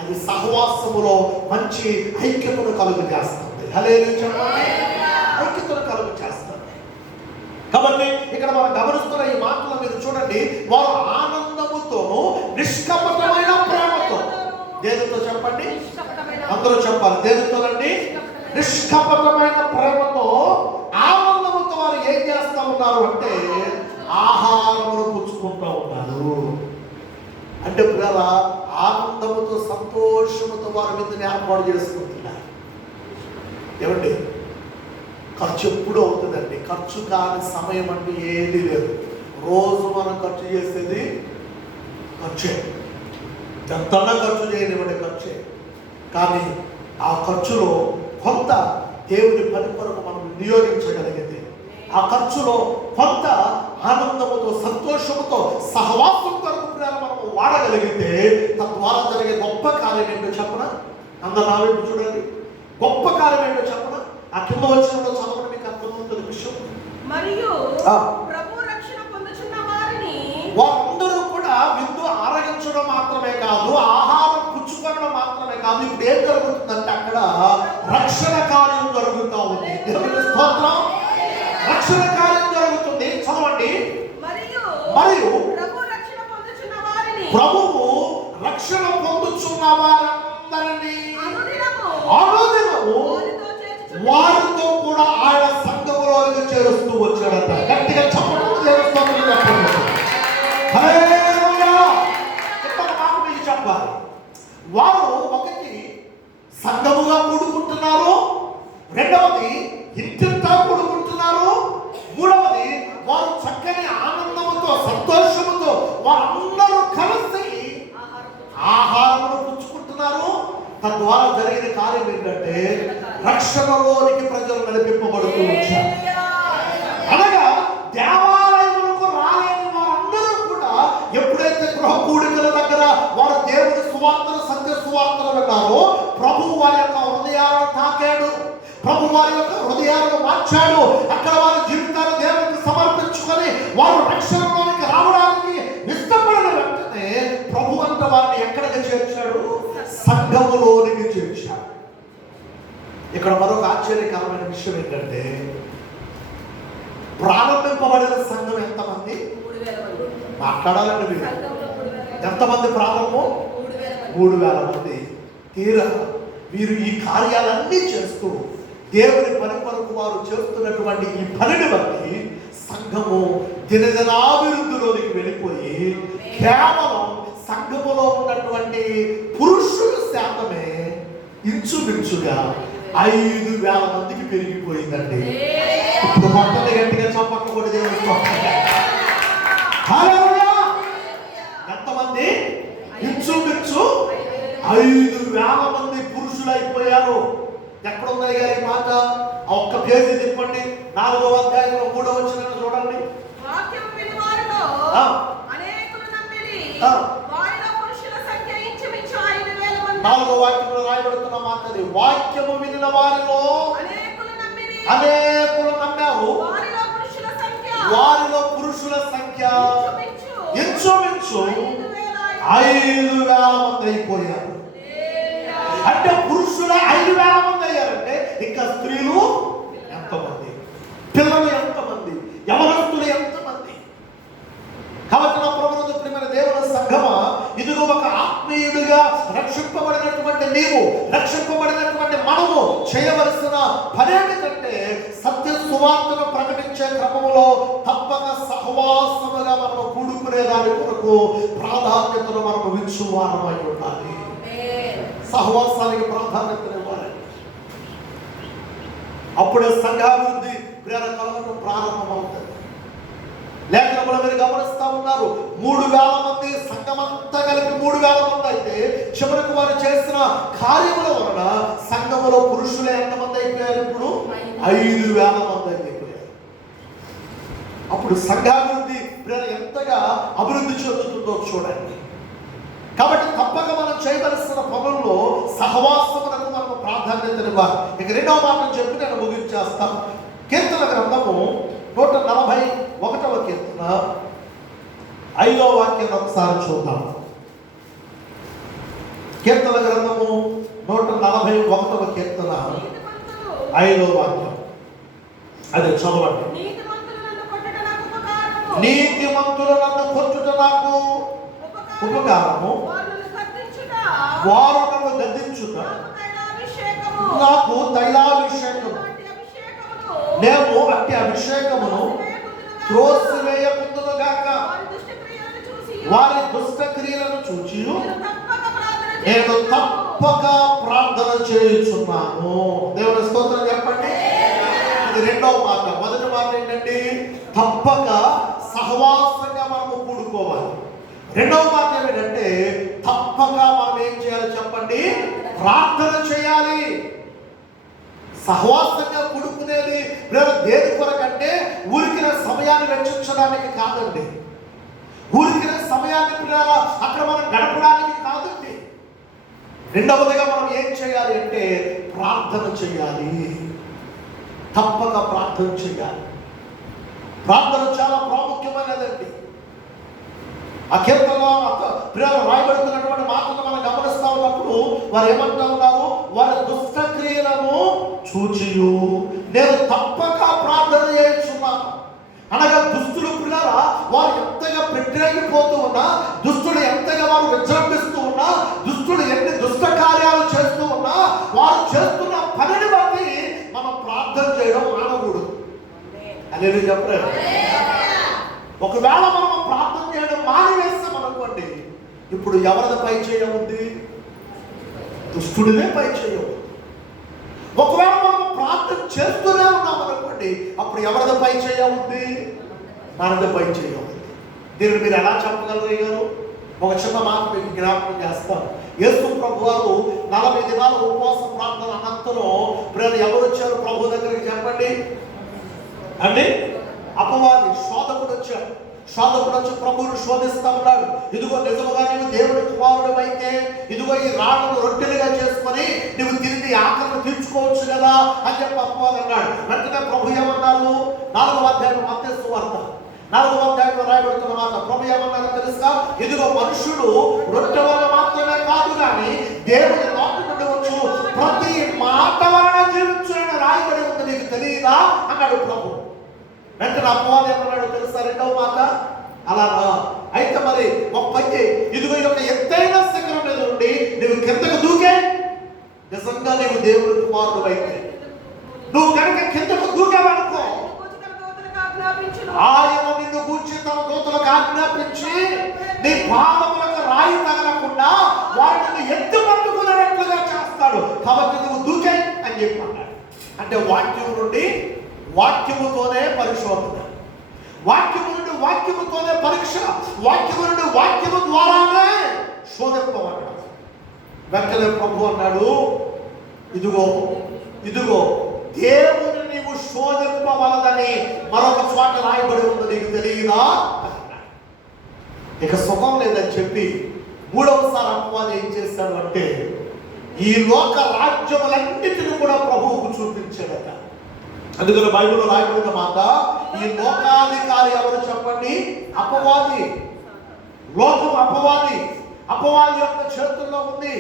అది సహవాసములో మంచి ఐక్యతను కలుగు చేస్తుంది. హల్లెలూయా చెప్పండి. ఐక్యతను కలుగు చేస్తుంది. కాబట్టి ఇక్కడ మనం గమనిస్తున్న ఈ మాటలు మీరు చూడండి, వారు ఆనందముతోను నిష్కపటమైన ప్రేమతో, దేనితో చెప్పండి? అందరూ చెప్పాలి, దేనితోనండి? నిష్కపటమైన ప్రేమతో ఆనందముతో వారు ఏం చేస్తా ఉన్నారు అంటే ఆహారమును పుచ్చుకుంటూ ఉన్నారు. అంటే పిల్లల ఆనందముతో, సంతోషముతో వారి విందుని ఏర్పాటు చేసుకుంటున్నారు. ఏమండి, ఖర్చు ఎప్పుడు అవుతుందండి? ఖర్చు కాని సమయం అంటే ఏది లేదు. రోజు మనం ఖర్చు చేసేది ఖర్చే. ఎంతన్నా ఖర్చు చేయనివ్వండి, ఖర్చే. కానీ ఆ ఖర్చులో కొంత దేవుని పని కొరకు మనం వినియోగించగలిగితే, ఆ ఖర్చులో కొంత ఆనందముతో, సంతోషముతో, సహవాసం కొరకు మనం వాడగలిగితే తద్వారా జరిగే గొప్ప కార్యం ఏంటో చెప్పనా? అందరూ నా వైపు చూడండి. గొప్ప కార్యం ఏంటో చెప్పనా? ఆ కింద వచ్చినప్పుడు చదవడం మీకు అర్థమవుతుంది విషయం. మరియు ప్రభు రక్షణ పొందుచున్న వారిని వారందరూ కూడా విందు ఆరగించడం మాత్రమే కాదు, ఆహారం పుచ్చుకోవడం మాత్రమే కాదు, ఇప్పుడు ఏం జరుగుతుందంటే అక్కడ రక్షణ కార్యం జరుగుతూ ఉంది. దేవునికి స్తోత్రం. రక్షణ కార్యం జరుగుతుంది. చదవండి. మరియు ప్రభువు రక్షణ పొందుచున్న వారందరినీ అనుదినము వారితో కూడా ఆయన సంఘములోకి చేరుస్తూ వచ్చాడట. గట్టిగా చెప్పడం చెప్పాలి. వారు ఒకటి సంఘముగా కూడుకుంటున్నారు, రెండవది ఇంటింటా కూడుకుంటున్నారు, మూడవది వారు చక్కని ఆనందముతో, సంతోషముతో వారందరూ కలిసి ఆహారమును పుచ్చుకుంటున్నారు. తద్వారా జరిగిన కార్యం ఏంటంటే రక్షణలోనికి ప్రజలు నడిపింపబడుతూ వచ్చారు. అనగా దేవాలయములకు రాలేని వారందరూ కూడా ఎప్పుడైతే గృహ కూడికల దగ్గర వారు దేవుని సువార్తను, సత్య సువార్తను విన్నారో ప్రభువు వారి యొక్క హృదయాలను తాకాడు, ప్రభు వారి యొక్క హృదయాలను మార్చాడు. అక్కడ వారి జీవితాన్ని దేవునికి సమర్పించుకొని వారు రక్షణలోనికి రావడానికి ఇష్టపడిన వెంటనే ప్రభు అంత వారిని ఎక్కడికి చేర్చాడు? సంఘములోనికి చేర్చాడు. ఇక్కడ మరొక ఆశ్చర్యకరమైన విషయం ఏంటంటే ప్రారంభింపబడిన సంఘం ఎంతమంది? 3,000 మాట్లాడాలండి మీరు. ఎంతమంది ప్రారంభం? 3,000 మంది. తీరా వీరు ఈ కార్యాలన్నీ చేస్తూ దేవుని పని కొరకు వారు చేస్తున్నటువంటి ఈ పనిని బట్టి సంఘము దినదినాభివృద్ధిలోనికి వెళ్ళిపోయి కేవలం సంఘములో ఉన్నటువంటి పురుషుల శాతమే ఇంచుమించుగా 5,000 మందికి పెరిగిపోయిందండి. ఇప్పుడు మొత్తం గట్టిగా చప్పట్లు కూడా ఎంతమంది? ఇంచుమించు 5,000 మంది పురుషులు అయిపోయారు. ఎక్కడున్నాయి గారి మాట? ఆ ఒక్క పేజీ తిప్పండి. 4వ అధ్యాయంలో 3వ వచనం చూడండి. 4వ వాక్యంలో రాయబడుతున్న మాట అది. వాక్యము వినిన వారిలో అనేకులు నమ్మారు, వారిలో పురుషుల సంఖ్య ఇంచుమించు 5,000 మంది అయిపోయారు. అంటే పురుషుల 5,000 మంది అయ్యారంటే ఇంకా స్త్రీలు ఎంతమంది, పిల్లలు ఎంతమంది, యవనస్తులు ఎంతమంది? కాబట్టి నా ప్రభువునందు ప్రియమైన దేవుని సంఘమా, ఇదిగో ఒక ఆత్మీయుడిగా రక్షింపబడినటువంటి నీవు, రక్షింపబడినటువంటి మనము చేయవలసిన పనేమిటంటే సత్య సువార్తను ప్రకటించే క్రమంలో తప్పక సహవాసముగా మనము కూడుకునే దాని కొరకు ప్రాధాన్యతను మనము విచ్చువారమై ఉండాలి. సహవాసానికి ప్రాధాన్యతనివ్వాలి. అప్పుడే సంఘాభివృద్ధి ప్రేరణ కలగడం ప్రారంభమవుతుంది. లేఖనములు మీరు గమనిస్తా ఉన్నారు. 3,000 మంది సంఘమంతా కలిపి 3,000 మంది అయితే చివరికి వారు చేసిన కార్యముల వలన సంఘములో పురుషులే ఎంతమంది అయిపోయారు? ఇప్పుడు 5,000 మంది అయిపోయారు. అప్పుడు సంఘాభివృద్ధి ప్రేరణ ఎంతగా అభివృద్ధి చెందుతుందో చూడండి. కాబట్టి తప్పక మనం చేయవలసిన పనుల్లో సహవాసములకు మనం ప్రాధాన్యతనివ్వాలి. ఇక 2వ మాట చెప్పి నేను ముగించేస్తాను. కీర్తన గ్రంథము 141వ కీర్తన 5వ వాక్యం ఒకసారి చూద్దాం. కీర్తన గ్రంథము 141వ కీర్తన 5వ వాక్యం. అది చదవండి. నీతిమంతులు నన్ను కొట్టుట నాకు ఉపకారము, వారు నన్ను గద్దించుట నాకు తైలాభిషేకము. నేను అట్టి అభిషేకమును త్రోసివేయకుందును గాక. వారి దుష్ట క్రియలను చూచి నేను తప్పక ప్రార్థన చేయుచున్నాను. దేవుని స్తోత్రం చెప్పండి. ఇది 2వ మాట. మొదటి మాట ఏంటంటే తప్పక సహవాసంగా మనము కూడుకోవాలి. 2వ మాట ఏమిటంటే తప్పక మనం ఏం చేయాలి చెప్పండి? ప్రార్థన చేయాలి. సహవాసంగా కూడుకునేది దేని కొరకంటే ఊరికిన సమయాన్ని వెచ్చించడానికి కాదండి, ఊరికిన సమయాన్ని అక్కడ మనం గడపడానికి కాదండి. 2వదిగా మనం ఏం చేయాలి అంటే ప్రార్థన చేయాలి. తప్పక ప్రార్థన చేయాలి. ప్రార్థన చాలా ప్రాముఖ్యమైనదండి. ఆ కీర్తనలో ప్రియులు రాయబడుతున్నటువంటి మాటలు మనం గమనిస్తా ఉన్నప్పుడు వారు ఏమంటా ఉన్నారు? వారి దుష్ట క్రియలను చూచియు నేను తప్పక ప్రార్థన చేస్తున్నాను. అనగా దుష్టులు పిల్లరా వారు ఎంతగా పెట్టేగిపోతూ ఉన్నా, దుష్టులు ఎంతగా వారు విజృంభిస్తూ ఉన్నా, దుష్టులు ఎన్ని దుష్ట కార్యాలు చేస్తూ ఉన్నా, వారు చేస్తున్న పనిని బట్టి మనం ప్రార్థన చేయడం మానకూడదు అనేది చెప్పలేదు. ఒకవేళ మనం ప్రార్థన చేయడం మానివేస్తామనుకోండి, ఇప్పుడు ఎవరిది పై చేయముంది? దుష్టుడినే పై చేయము. ఒకవేళ మనం ప్రార్థన చేస్తూనే ఉన్నాం అనుకోండి, అప్పుడు ఎవరిది పై చేయముంది? మనది పై చేయముంది. దీన్ని మీరు ఎలా చెప్పగలరు? ఒక చిన్న మాట మీకు జ్ఞాపకం చేస్తాను. యేసు ప్రభు వారు 40 దినాల ఉపవాస ప్రార్థన అనంతరం ప్రేరు ఎవరు వచ్చారు ప్రభు దగ్గరికి చెప్పండి అండి? అపవాది శోధకుడు వచ్చాడు. శోధకుడు వచ్చి ప్రభువును శోధిస్తా ఉన్నాడు. ఇదిగో నిజముగా నీవు దేవుని కుమారుడు అయితే ఇదిగో ఈ రాళ్ళను రొట్టెలుగా చేసుకొని నువ్వు తిరిగి ఆకలిని తీర్చుకోవచ్చు కదా అని చెప్పి అపవాది అన్నాడు. వెంటనే ప్రభు ఏమన్నారు? 4వ అధ్యాయం మత్తయి సువార్త 4వ అధ్యాయంలో రాయబడుతున్న మాట ప్రభు ఏమన్నారో తెలుసా? ఇదిగో మనుషుడు రొట్టె వల్ల మాత్రమే కాదు కానీ దేవుని నోటి నుండి వచ్చు ప్రతి మాట వలన జీవించునని రాయబడి ఉంది, నీకు తెలియదా అన్నాడు ప్రభు. వెంటనే అపవాది ఏమన్నాడో తెలుసా? 2వ మాట అలాగా అయితే మరి ఒక పని, ఇదిగో ఇది ఒక ఎత్తైన శిఖరం మీద ఉండి నువ్వు కిందకు దూకే, నిజంగా నీవు దేవుని కుమారుడు అయితే నువ్వు కనుక కిందకు దూకావనుకో ఆయన నిన్ను గూర్చి తన దూతలకు ఆజ్ఞాపించి నీ పాదములకు రాయి తగలకుండా వారిని ఎత్తు పట్టుకునేటట్లుగా చేస్తాడు, కాబట్టి నువ్వు దూకే అని చెప్పి అన్నాడు. అంటే వాక్యం నుండి వాక్యముతోనే పరిశోధన, వాక్యము నుండి వాక్యముతోనే పరీక్ష, వాక్యము నుండి వాక్యము ద్వారానే శోధింపబడ్డాడు. వెంటనే ప్రభు అన్నాడు, ఇదిగో ఇదిగో దేవుని నీవు శోధింపవలదని మరొక చోట రాయబడి ఉంది, నీకు తెలియదా? ఇక సుఖం లేదని చెప్పి 3వసారి అపవాది ఏం చేశాడు అంటే ఈ లోక రాజ్యములన్నిటిని కూడా ప్రభువుకు చూపించాడట. అందుకని బైబిల్లో రాయబడిన మాట, ఈ లోకాధికారి ఎవరు చెప్పండి? అపవాది. లోకం అపవాది, అపవాది యొక్క చేతుల్లో ఉంది,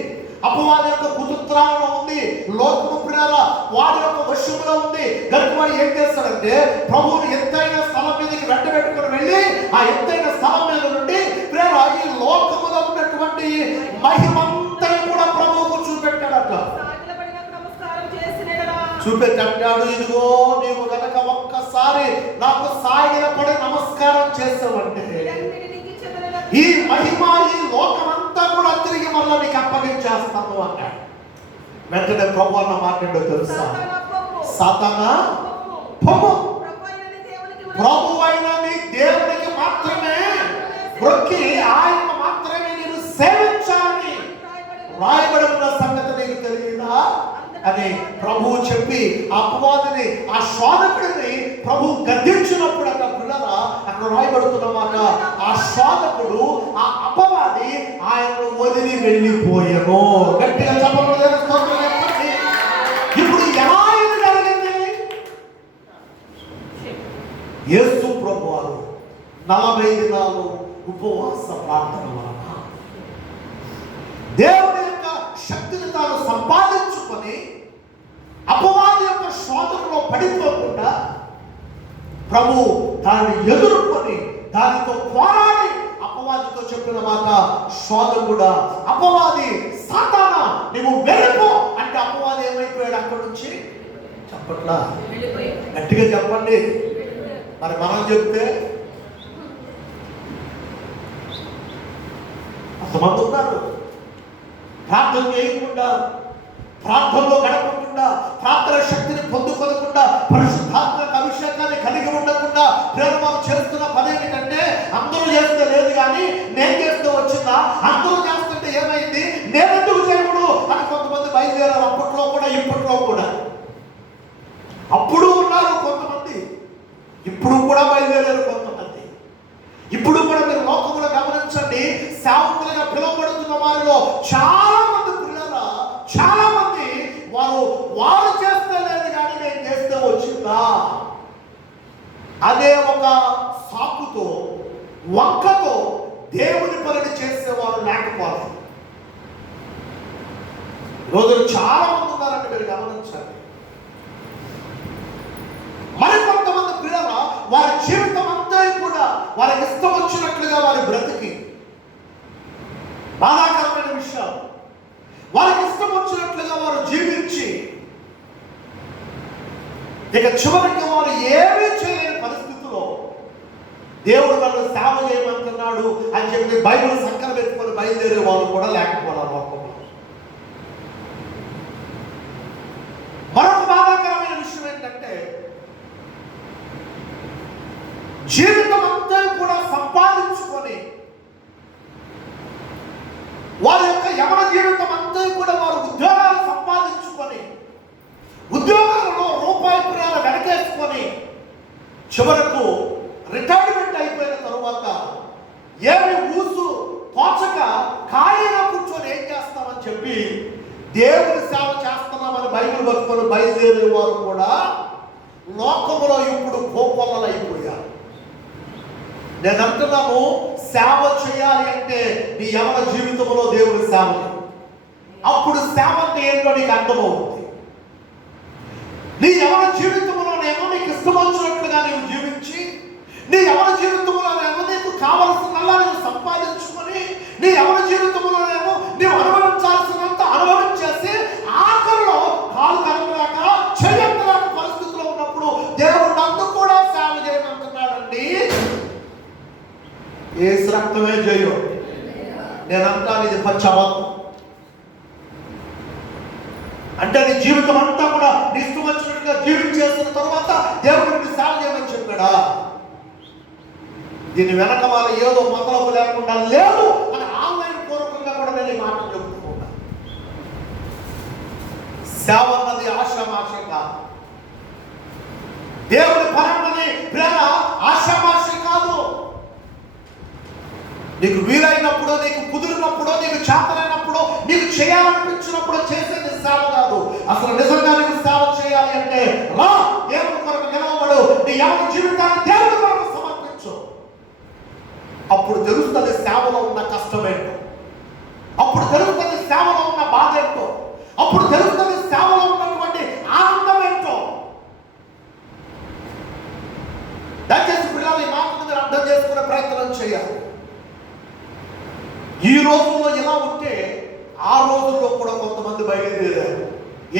అపవాది యొక్క కుతంత్రాలలో ఉంది, లోకము ప్రేర వాడి యొక్క వశంలో ఉంది. కనుక వాడు ఏం చేస్తాడంటే ప్రభువుని ఎత్తైన స్థలం మీదకి వెంట పెట్టుకుని వెళ్ళి ఆ ఎత్తైన స్థలం మీద నుండి ప్రేర ఈ లోకములో ఉన్నటువంటి మహిమంతా కూడా ప్రభువుకు చూపెట్టాడట. చూపెట్టాడు, ఇదిగో నీవు గనక ఒక్కసారి నాకు సాగిలపడి నమస్కారం చేసావంటే ఈ మహిమ ఈ లోకమంతా కూడా తిరిగి మళ్ళీ నీకు అప్పగించేస్తాను అన్నాడు. వెంటనే ప్రభు అన్న మాట్లాడో తెలుసా? సాతానా పొమ్ము, ప్రభు అయిన నీ దేవునికి మాత్రమే మొక్కి ఆయన మాత్రమే నేను సేవించాలని రాయబడి ఉన్న సంగతి నీకు తెలియదా అని ప్రభువు చెప్పి అపవాదిని ఆ శోధకుడిని ప్రభు గద్దించినప్పుడు అక్కడ పిల్లరా అక్కడ రాయబడుతున్నమాట, ఆ శోధకుడు ఆ అపవాది ఆయనను వదిలి వెళ్ళిపోయాను. గట్టిగా చెప్పలేదు. ఇప్పుడు ఎలా ఇది జరిగింది? యేసు ప్రభు వారు 40 దినాలు ఉపవాస ప్రార్థన వలన దేవుని యొక్క శక్తిని తాను సంపాదించుకొని అపవాది యొక్క శోధనలో పడిపోకుండా ప్రభు దాన్ని ఎదుర్కొని దానితో పోరాడి అపవాదితో చెప్పిన మాట, శోధకుడా అపవాది సాతానా నువ్వు వెళ్ళిపో అంటే అపవాది ఏమైపోయాడు అక్కడి నుంచి? చెప్పట్లా? గట్టిగా చెప్పండి. మరి మనం చెప్తే అంతమంది ఉన్నారు ప్రార్థన చేయకుండా, ప్రార్థనలో గడపకుండా, ప్రార్థన శక్తిని పొందుకోకుండా, పరిశుద్ధాత్మక అభిషేకాన్ని కలిగి ఉండకుండా ప్రేమలు చేస్తున్న పని ఏమిటంటే అందరూ చేస్తే లేదు కానీ నేను చేస్తే వచ్చిందా, అందరూ చేస్తుంటే ఏమైంది, నేనెందుకు చేయకూడదు అని కొంతమంది బయలుదేరారు. అప్పట్లో కూడా ఇప్పట్లో కూడా. అప్పుడు ఉన్నారు కొంతమంది, ఇప్పుడు కూడా బయలుదేరారు కొంతమంది. ఇప్పుడు కూడా మీరు లోకంలో గమనించండి, సేవకులుగా పిలువబడుతున్న వారిలో చాలా మంది పిల్లల చాలా మంది వారు చేస్తే లేదు కానీ నేను చేస్తే వచ్చిందా అదే ఒక సాకుతో వంకతో దేవుని పనిని చేసేవారు లేకపోతే రోజులు చాలా మంది ఉన్నారంటే మీరు గమనించండి. మరికొంతమంది పిల్లల వారి జీవితం అంతా కూడా వారికి ఇష్టం వచ్చినట్లుగా వారి బ్రతికి బాధాకరమైన విషయాలు వారికి ఇష్టం వచ్చినట్లుగా వారు జీవించి ఇక చివరికి వారు ఏమీ చేయలేని పరిస్థితిలో దేవుడు నన్ను సేవ చేయమంటున్నాడు అని చెప్పి బైబిల్ సంకలం పెట్టుకొని బయలుదేరే వాళ్ళు కూడా లేకపోవాలి లోకంలో. మరొక బాధాకరమైన విషయం ఏంటంటే జీవితం అంతా కూడా సంపాదించుకొని వారి యొక్క యవన జీవితం చివరకు రిటైర్మెంట్ అయిపోయిన తరువాత ఏమి ఊసు తోచక ఖాళీగా కూర్చొని ఏం చేస్తామని చెప్పి దేవుని సేవ చేస్తున్నామని బైబిల్ పట్టుకొని బయలుదేరే వారు కూడా లోకములో ఇప్పుడు కోకొల్లలు అయిపోయారు. నేను అంటున్నాను, సేవ చేయాలి అంటే నీ యవన జీవితంలో దేవుని సేవ, అప్పుడు సేవ అంటే ఏంటో నీకు అర్థమవుతుంది. నీ యవన జీవితంలోనేమో నీకు ఇష్టం వచ్చినట్లుగా నీవు జీవించి, నీ యవన జీవితంలోనేమో నీకు కావలసినలా నీవు సంపాదించుకొని, నీ యవన జీవితంలోనేమో నీవు అనుభవించాల్సినంత అనుభవించేసి ఆఖరిలో కాలు కనపడాక చెయ్యలేక పరిస్థితిలో ఉన్నప్పుడు దేవుడు నన్ను కూడా సేవ చేయమంటున్నాడండి. యేసు రక్తమే జయం. నేను అంటాను, ఇది పచ్చబద్ధం. అంటే నీ జీవితం అంతా కూడా నీ ఇష్టం వచ్చినట్టుగా జీవించేసిన తర్వాత దేవుడు నిన్ను సేవ చేయమని చెప్పాడా? దీని వెనక వాళ్ళ ఏదో మొదలపు లేకుండా లేదు అని ఆన్లైన్ పూర్వకంగా కూడా నేను ఈ మాట చెప్పుకున్నా. సేవ అన్నది ఆశామాషం కాదు. దేవుడి పరమని ప్రేమ ఆశామాషం కాదు. నీకు వీలైనప్పుడు, నీకు కుదిరినప్పుడు, నీకు చేతనైనప్పుడు, నీకు చేయాలనిపించినప్పుడు చేసేది సేవ కాదు. అసలు నిజంగా నీకు సేవ చేయాలి అంటే రా, దేవుడి కొరకు నిలవబడు, నీ యవన జీవితాన్ని దేవుడి కొరకు సమర్పించు. అప్పుడు తెలుస్తుంది సేవలో ఉన్న కష్టమేంటో, అప్పుడు తెలుస్తుంది సేవలో ఉన్న బాధ ఏంటో, అప్పుడు తెలుస్తుంది సేవలో ఉన్నటువంటి ఆనందం ఏంటో. దయచేసి పిల్లలు ఈ మాటను మీరు అర్థం చేసుకునే ప్రయత్నం చేయాలి. ఈ రోజుల్లో ఇలా ఉంటే ఆ రోజుల్లో కూడా కొంతమంది బయలుదేరారు.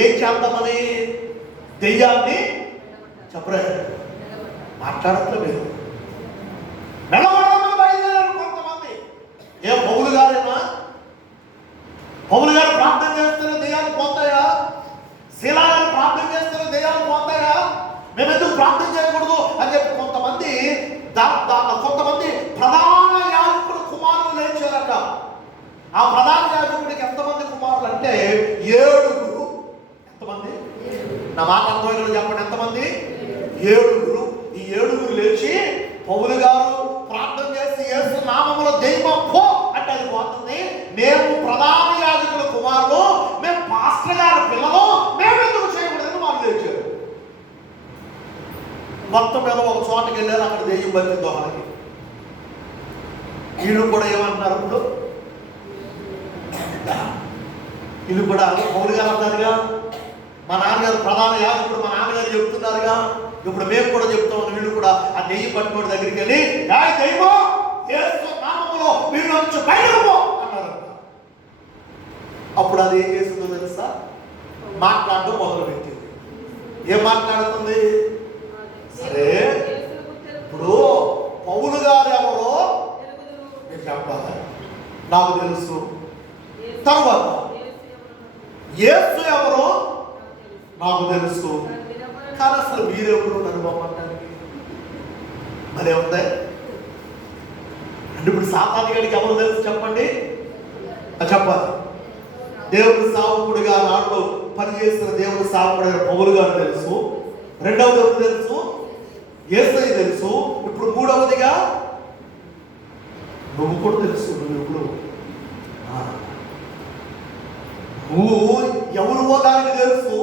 ఏం చేద్దామని? దెయ్యాన్ని చెప్పరే, మాట్లాడట్లే మీరు. నిలబడమని బయలుదేరారు కొంతమంది. ఏ పౌలు గారేనా? పౌలు గారు ప్రార్థన చేస్తేనే దెయ్యాలు పోతాయా? శీలా గారు ప్రార్థన చేస్తేనే దెయ్యాలు పోతాయా? మేము ఎందుకు ప్రార్థన చేయకూడదు అని చెప్పి కొంతమంది కొంతమంది ప్రధాన యాజకుడు కుమారులు లేచారట. ఆ ప్రధాన యాజకుడికి ఎంతమంది కుమారులు అంటే 7. ఎంతమంది? నా మాట అర్థమైనా చెప్పండి. ఎంతమంది? 7. ఈ 7 లేచి పౌలు గారు ప్రార్థన చేసి యేసు నామములో దెయ్యం పో అంటే అది పోతుంది. మేము ప్రధాన యాజకుల కుమారులు, మేము పాస్టర్ గారి పిల్లలు, మేము ఎందుకు చేయకూడదని వాళ్ళు లేచారు. మొత్తం మీద ఒక చోటకి వెళ్ళారు. అక్కడ దెయ్యం పట్టింది వాళ్ళకి. వీళ్ళు కూడా ఏమంటున్నారు? ఇప్పుడు వీళ్ళు కూడా పౌలు గారు అన్నారుగా, మా నాన్నగారు ప్రధాన యాజకుడు, మా నాన్నగారు చెప్తున్నారుగా, ఇప్పుడు మేము కూడా చెప్తామని వీళ్ళు కూడా ఆ దెయ్యం పట్టుకోవడం దగ్గరికి వెళ్ళి దెయ్యమో యేసు నామములో వీళ్ళు నుంచి బయటకు పో అన్నారు. అప్పుడు అది ఏం చేస్తుందో తెలుసా? మాట్లాడడం మొదలుపెట్టింది. ఏం మాట్లాడుతుంది? సరే, ఇప్పుడు పౌలు గారు ఎవరో నేను చెప్పాలి, నాకు తెలుసు. తర్వాత యేసు ఎవరో నాకు తెలుసు. కానీ అసలు మీరెవరు నన్ను పంపడానికి? మరి ఏముంది అంటే ఇప్పుడు సాతాను గడికి ఎవరు తెలుసు చెప్పండి? చెప్పాలి. దేవుని సావకుడిగా నాట్లో పనిచేసిన దేవుని సావకుడైన పౌలు గారు తెలుసు. రెండవది ఎవరు తెలుసు? యేసయ్య తెలుసు. ఇప్పుడు మూడవదిగా నువ్వు కూడా తెలుసు. నువ్వు ఎవరువో దానికి తెలుసు.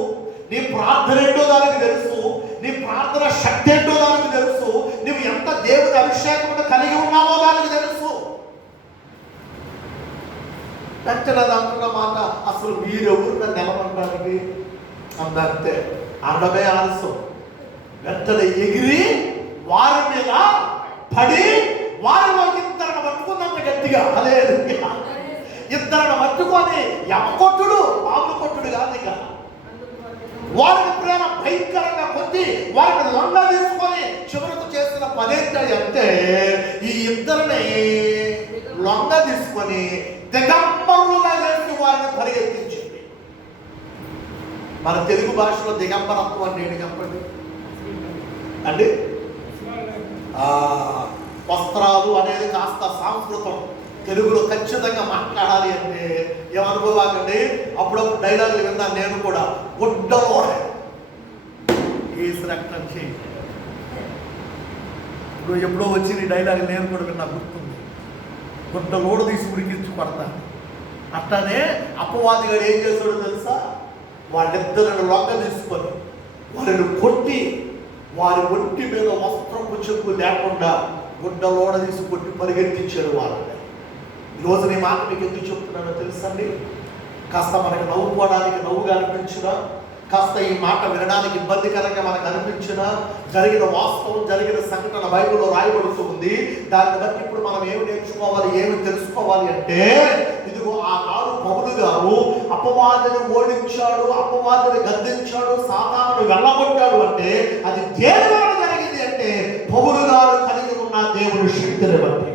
నీ ప్రార్థన ఏంటో దానికి తెలుసు. నీ ప్రార్థన శక్తి ఏంటో దానికి తెలుసు. నువ్వు ఎంత దేవుని అభిషేకం కలిగి ఉన్నావో దానికి తెలుసు. వెంటనే అంటున్న మాట, అసలు మీరెవరు నన్ను నిలబడడానికి అందంతే. అనడమే ఆలస్యం. వెంటనే ఎగిరి వారి మీద పడి వారిలో ఇద్దరిని పట్టుకున్నంత గట్టిగా, అదే ఇద్దరిని పట్టుకొని యమకొట్టుడు, మామూలు కొట్టుడు కాదు. ఇక వారిని ప్రేమ భయంకరంగా కొద్ది వారిని లొండ తీసుకొని చివరకు చేసిన పదేంటి అంటే ఈ ఇద్దరిని లొండ తీసుకొని దిగంబరులుగా చేసి వారిని పరిగెత్తించింది. మన తెలుగు భాషలో దిగంబరత్వం అంటే ఏంటి చెప్పండి అండి? వస్త్రాలు అనేది కాస్త సాంస్కృతం. తెలుగులో ఖచ్చితంగా మాట్లాడాలి అంటే ఏమనుకోవాలండి. అప్పుడప్పుడు డైలాగులు విన్నాను నేను కూడా. గుడ్డలో రక్తం చేయి ఇప్పుడు ఎప్పుడో వచ్చి నీ డైలాగ్ నేను కూడా విన్నా, గుర్తుంది. గుడ్డ లోడ తీసి ఉడికించి పడతాను. అట్లానే అపవాదిగా ఏం చేస్తాడో తెలుసా? వాళ్ళిద్దరిని లొంగ తీసుకొని వారిని కొట్టి వారి ఒంటి మీద వస్త్రపు చెక్కు లేకుండా గుడ్డ లోడ తీసి కొట్టి పరిగెత్తించాడు వాళ్ళని. ఈరోజు నీ మాట మీకు ఎందుకు చెప్తున్నానో తెలుసండి? కాస్త మనకు నవ్వుకోవడానికి నవ్వుగా అనిపించినా, కాస్త ఈ మాట వినడానికి ఇబ్బందికరంగా మనకు అనిపించినా, జరిగిన వాస్తవం, జరిగిన సంఘటన బైబిల్లో రాయబడుతుంది. దాన్ని బట్టి ఇప్పుడు మనం ఏమి నేర్చుకోవాలి, ఏమి తెలుసుకోవాలి అంటే, ఇదిగో ఆనాడు పౌలు గారు అపవాదిని ఓడించాడు, అపవాదిని గద్దించాడు, సాతానుని వెళ్ళగొట్టాడు అంటే అది దేని వల్ల జరిగింది అంటే పౌలు గారు కలిగి ఉన్న దేవుని శక్తిని బట్టి.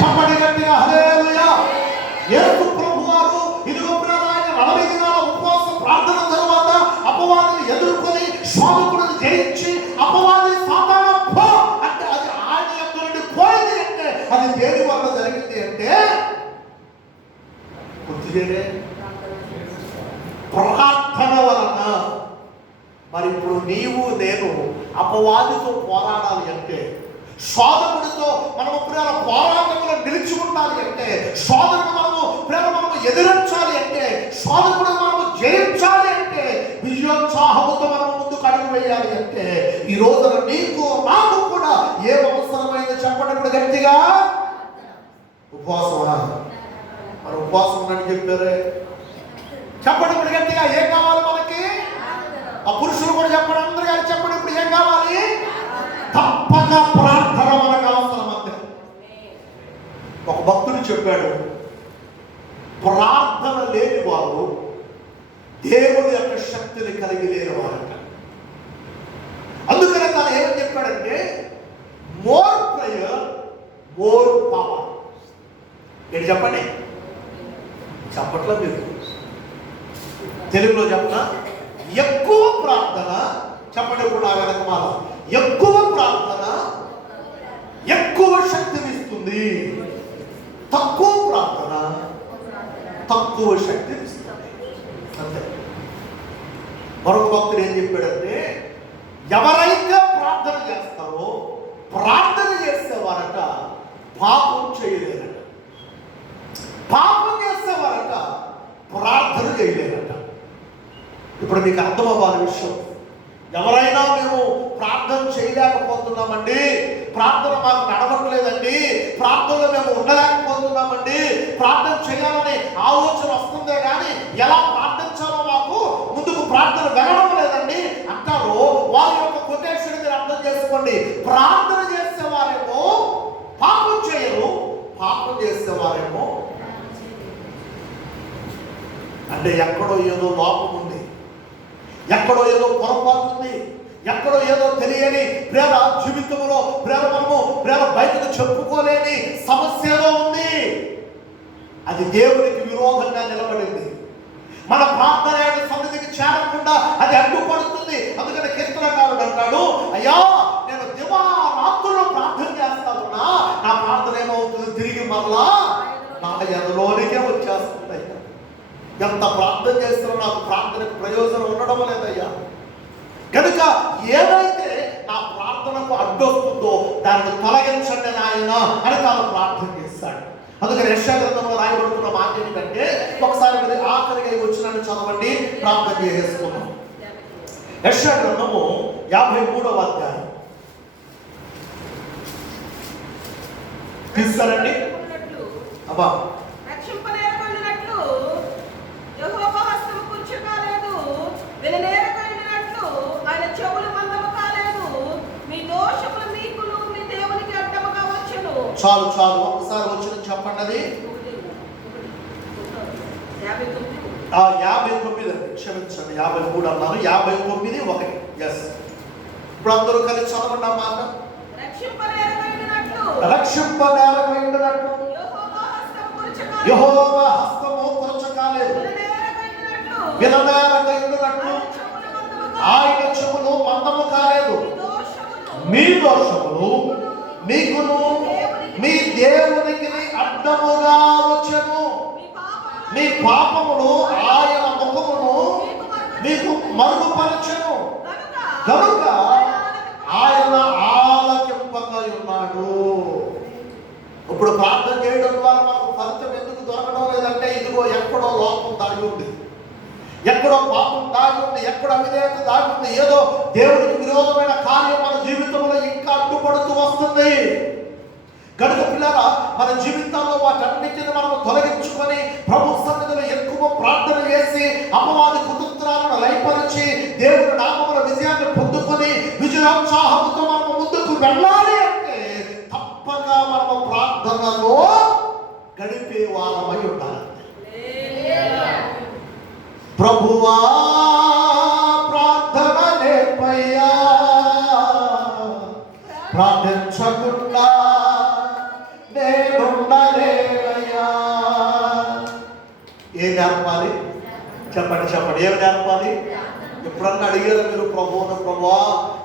చెప్పండి గట్టిగా హల్లెలూయా. యేసు ప్రభువారు ఇదిగో ఆయన 40 దినాల ఉపవాస ప్రార్థన తరువాత అపవాదిని ఎదుర్కొని శోధకుడిని జయించి అపవాది సాతాను పో అంటే అది ఆయన యొక్క నుండి పోయింది అంటే అది దేని వల్ల జరిగింది అంటే గుర్తుచేయలే, ప్రార్థన వలన. మరి ఇప్పుడు నీవు నేను అపవాదితో పోరాడాలి అంటే, శోధకుడితో మనము ప్రేమ పోరాటంలో నిలిచి ఉండాలి అంటే, శోధకుడు మనము ఎదిరించాలి అంటే, శోధకుడు మనము జయించాలి అంటే, విజయోత్సాహముతో మనము ముందుకు అడుగు వేయాలి అంటే, ఈ రోజున నీకు నాకు కూడా ఏం అవసరమైంది చెప్పండి ఇప్పుడు గట్టిగా? ఉపవాసమా? మన ఉపవాసం ఉందని చెప్పారే. చెప్పండి ఇప్పుడు గట్టిగా ఏం కావాలి మనకి? ఆ పురుషులు కూడా చెప్పండి, అందరూ గారు చెప్పండి ఇప్పుడు ఏం కావాలి? తప్పక ప్రార్థన మనకు అవసరం అంతే. ఒక భక్తుడు చెప్పాడు, ప్రార్థన లేని వారు దేవుని యొక్క శక్తిని కలిగి లేని వారంట. అందుకనే తను ఏమని చెప్పాడంటే, మోర్ ప్రేయర్ మోర్ పవర్. ఏంటి చెప్పండి? చెప్పట్లా మీరు? తెలుగులో చెప్పనా? ఎక్కువ ప్రార్థన. చెప్పండి ఇప్పుడు నా వెనక మాల. ఎక్కువ ప్రార్థన ఎక్కువ శక్తిని ఇస్తుంది, తక్కువ ప్రార్థన తక్కువ శక్తిని ఇస్తుంది. అంతే. మరొక భక్తుడు ఏం చెప్పాడంటే, ఎవరైతే ప్రార్థన చేస్తారో ప్రార్థన చేసేవారట పాపం చేయలేరట, పాపం చేసేవారట ప్రార్థన చేయలేరట. ఇప్పుడు మీకు అర్థం అవ్వాలి విషయం. ఎవరైనా మేము ప్రార్థన చేయలేకపోతున్నామండి, ప్రార్థన మాకు నడవట్లేదండి, ప్రార్థనలో మేము ఉండలేకపోతున్నామండి, ప్రార్థన చేయాలనే ఆలోచన వస్తుందే కానీ ఎలా ప్రార్థించాలో మాకు ముందుకు ప్రార్థన వెళ్ళడం లేదండి అంటారు. వారి యొక్క కొటేషన్ మీరు అర్థం చేసుకోండి. ప్రార్థన చేసేవారేమో పాపం చేయరు, పాపం చేసేవారేమో అంటే ఎక్కడో ఏదో లోపం ఉంది, ఎక్కడో ఏదో పొరపాటు ఉంది, ఎక్కడో ఏదో తెలియని ప్రేమ జీవితంలో ప్రేమ బయటకు చెప్పుకోలేని సమస్యలో ఉంది. అది దేవునికి విరోధంగా నిలబడింది. మన ప్రార్థన సన్నిధికి చేరకుండా అది అడ్డుపడుతుంది. అందుకని కీర్తనకారుడు అంటాడు, అయ్యా నేను దివారాత్రులు ప్రార్థన చేస్తా ఉన్నా, నా ప్రార్థన ఏమవుతుంది? తిరిగి మరలా నా ఎదలోనికే వచ్చేస్తుంది. అయ్యా ఎంత ప్రార్థన చేస్తున్నా నాకు ప్రార్థనకు ప్రయోజనం ఉండడం లేదయ్యా. కనుక ఏదైతే నా ప్రార్థనకు అడ్డొస్తుందో దాన్ని తొలగించండి నాయన అని తాను ప్రార్థన చేస్తాడు. అందుకని యెషయా గ్రంథంలో రాయబడుతున్న మాట ఏంటంటే, ఒకసారి ఆఖరిగా వచ్చినాన్ని చదవండి, ప్రార్థన చేసుకున్నాం. యెషయా గ్రంథము 53వ అధ్యాయం తీస్తారండి. అబ్బా యెహోవా హస్తము కుర్చీ కాలేదు, విననేరకైనట్లు ఆయన చెవులు మందము కాలేదు, మీ దోషములు మీకును మీ దేవునికి అడ్డముగా వచ్చెను. చాలు చాలు ఒకసారి వచ్చిన చెప్పండి. అది 59 క్షమించండి, 53 అన్నాను, 59 1. ఎస్, ఇప్పుడు అందరూ కలిసి చదవండి ఆ మాట. రక్షింపనేరకైనట్లు యెహోవా హస్తము కురచకాలేదు, విననేరకైనట్లు ఆయన చెవులు మందము కాలేదు, మీ దోషములు మీకును మీ దేవునికి అడ్డముగా వచ్చెను, మీ పాపములు ఆయన ముఖమును మీకు మరుగుపరచెను, కనుక ఆయన ఆలకింపక లోపం దాగి ఉంది, ఎక్కడో పాపం దాగి ఉంది, ఎక్కడో అవిధేయత దాగి ఉంది, ఏదో దేవుడికి విరోధమైన కార్యం మన జీవితంలో ఇంకా అడ్డుపడుతూ వస్తుంది. కనుక పిల్లరా, మన జీవితాల్లో వాటన్నిటిని మనం తొలగించుకొని ప్రభు సన్నిధిలో ఎక్కువ ప్రార్థన చేసి అపవాది కుతంత్రాలను లయపరిచి దేవుని నామముల విజయాన్ని పొందుకొని విజయోత్సాహంతో మనం ముందుకు వెళ్ళాలి అంటే తప్పక మనము ప్రార్థనలో గడిపే వారమై ఉండాలి. ప్రభువా ప్రార్థన నేర్పయ్యా, ప్రార్థించకుండా నేనుండలేనయ్యా. ఏం నేర్పాలి? చెప్పండి చెప్పండి, ఏమి నేర్పాలి? ఎప్పుడన్నా అడిగారా మీరు ప్రభువును, ప్రభువా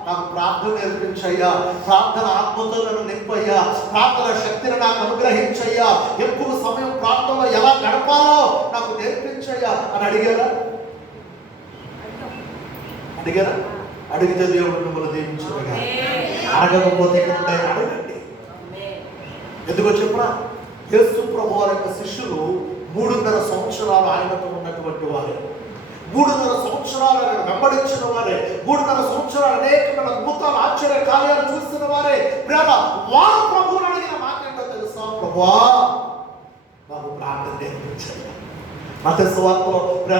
నాకు ప్రార్థన నేర్పించయ్యా, ప్రార్థన ఆత్మతో నన్ను నింపయ్యా, ప్రార్థన శక్తిని నాకు అనుగ్రహించయ్యా, ఎక్కువ సమయం ప్రార్థనలో ఎలా గడపాలో నాకు నేర్పించయ్యా అని అడిగారా? అడిగితే దేవుడు మిమ్మల్ని దీవించుగా. అడగకపోతే అడగండి. ఎందుకో చెప్పరా, యేసు ప్రభు వారి యొక్క శిష్యులు 3.5 సంవత్సరాలు ఆయనతో ఉన్నటువంటి వారే, 3.5 సంవత్సరాలు ఆయన వెంబడించిన వారే, 3.5 సంవత్సరాలు అనేకమైన అద్భుతాలు ఆశ్చర్య కార్యాలు చూస్తున్న వారే. వారు ప్రభువుని అడిగిన మాట ఏంటో తెలుసా? ప్రభువా నాకు ప్రార్థన నేర్పించారు. మత్తయి సువార్తలో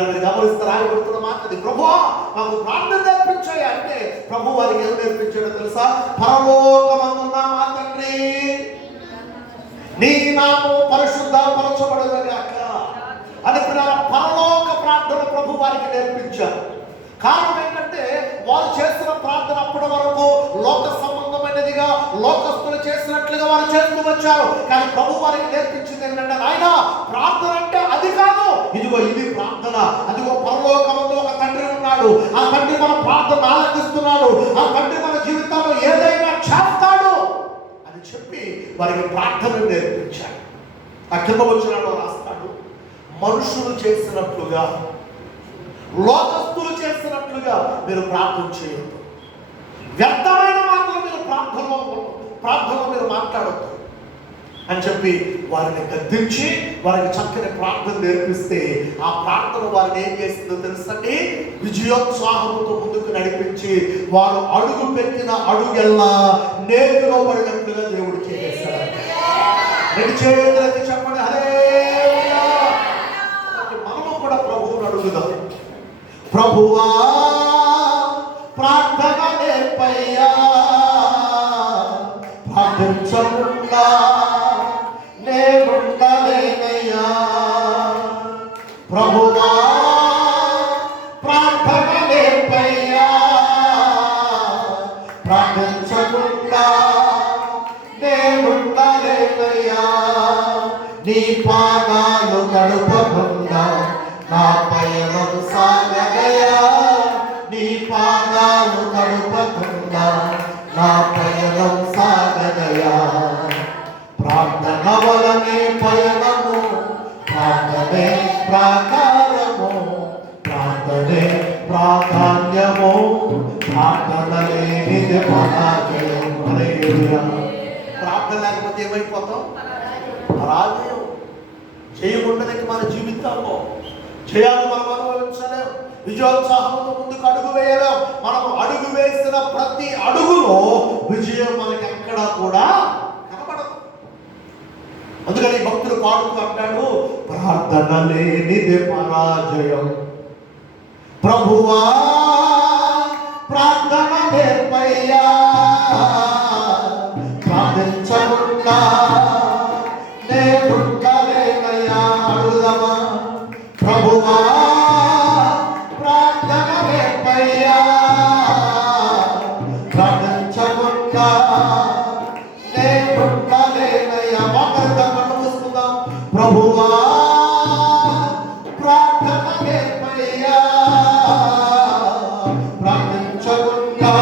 మీరు గమనిస్తారు, ఆయన పెడుతున్న మాట అది, ప్రభువా నాకు ప్రార్థన నేర్పించాయి అంటే ప్రభు వారికి ఏం నేర్పించాడో తెలుసా? పరలోకమందున్న మా తండ్రి నీ నామము పరిశుద్ధపరచబడుగాక అని పరలోక ప్రార్థన ప్రభు వారికి నేర్పించారు. కారణం ఏంటంటే వారు చేస్తున్న ప్రార్థన అప్పటి వరకు లోక సంబంధమైనదిగా లోకస్తులు చేసినట్లుగా వారు చేస్తూ వచ్చారు. కానీ ప్రభు వారికి నేర్పించింది ఏంటంటే, నాయన ప్రార్థన అంటే అది కాదు, ఇదిగో ఇది ప్రార్థన. అదిగో పరలోకమందు ఒక తండ్రి ఉన్నాడు, ఆ తండ్రి మన ప్రార్థన ఆలకిస్తున్నాడు, ఆ తండ్రి మన జీవితంలో ఏదైనా చేస్తాడు అని చెప్పి వారికి ప్రార్థన నేర్పించాడు. ఆ కింద వచ్చినప్పుడు రాస్తాడు, మనుషులు చేసినట్లుగా లోకస్తులు చేసినట్లుగా మీరు ప్రార్థన చేయొద్దు, వ్యర్థమైన మాటలు మీరు ప్రార్థనలో మీరు మాట్లాడొద్దు అని చెప్పి వారిని గద్దించి వారికి చక్కని ప్రార్థన నేర్పిస్తే ఆ ప్రార్థన వారిని ఏం చేస్తుందో తెలుసండి, విజయోత్సాహంతో ముందుకు నడిపించి వారు అడుగు పెట్టిన అడుగెల్లా నేతిలో పడినట్లుగా దేవుడు చేస్తాడు. రెండు చేతులకి చెప్పండి హల్లెలూయా. మనము కూడా ప్రభువుని అడుగుదాం, ప్రభువా ప్రార్థన నేర్పయ్యా, ప్రార్థించకుండా నేనుండలేనయ్యా. ప్రభువా ప్రార్థన నేర్పయ్యా, ప్రార్థించకుండా నేనుండలేనయ్యా. నీ పాదాలు గడపకుండా నా పయనం సాగదయా, నీ పాదాలు గడపకుండా నా పయనం సాగదయా. ప్రార్థన వలనే పయనము, ప్రార్థనే ప్రాకారము, ప్రార్థనే ప్రాధాన్యము, ప్రార్థన లేనిది పరాజయం. ప్రార్థన లేకపోతే ఏమైపోతాం? పరాజయం. చేయకుండా మన జీవితాల్లో చేయాలి మనం అనుభవించలేం, విజయోత్సాహంతో ముందుకు అడుగు వేయలేం. మనం అడుగు వేసిన ప్రతి అడుగులో విజయం మనకి ఎక్కడా కూడా కనబడదు. అందుకని భక్తులు పాడుతూ అంటాడు, ప్రార్థన లేనిది పరాజయం, ప్రభువా ప్రార్థన నేర్పయ్యా, ప్రార్థించకుండా నేనుండలేనయ్యా. అడుగుదామా? ప్రభువా ప్రార్థన నేర్పయ్యా, ప్రార్థించకుండా నేనుండలేనయ్యా. వాకరిద్దాం, చూసుకుందాం. ప్రభువా ప్రార్థన నేర్పయ్యా, ప్రార్థించకుండా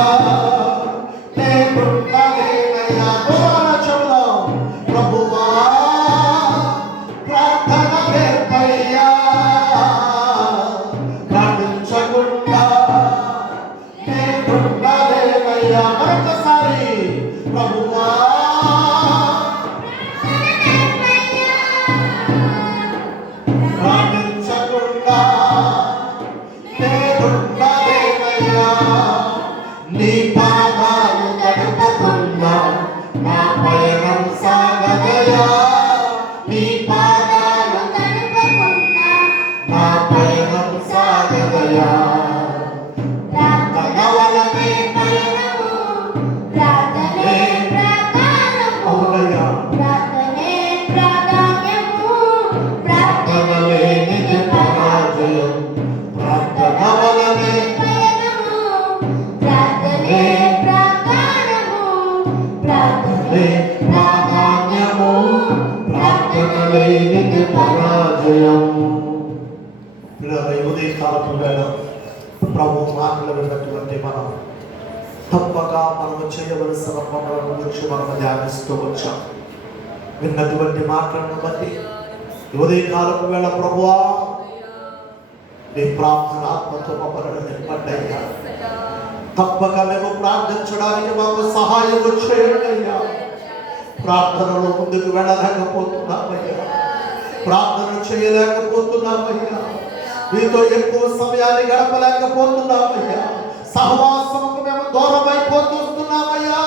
కాలపు వేళ ప్రభు మాటలు విన్నటువంటి మనం తప్పక మనము చేయవలసిన పనుల గురించి మనం ధ్యానిస్తూ వచ్చాం. విన్నటువంటి మాటలను బట్టి ఉదయ కాలపు వేళ ప్రభువా నీ ప్రార్థన ఆత్మతో మమ్మల్ని నింపండయ్యా. తప్పక మేము ప్రార్థించడానికి మాకు సహాయం చేయండి అయ్యా. ప్రార్థనలో ముందుకు వెళ్ళలేకపోతున్నామయ్యా, ప్రార్థన చేయలేకపోతున్నామయ్యా, మీతో ఎక్కువ సమయాన్ని గడపలేకపోతున్నామయ్యా, సహవాసముకు మేము దూరం అయిపోతున్నామయ్యా.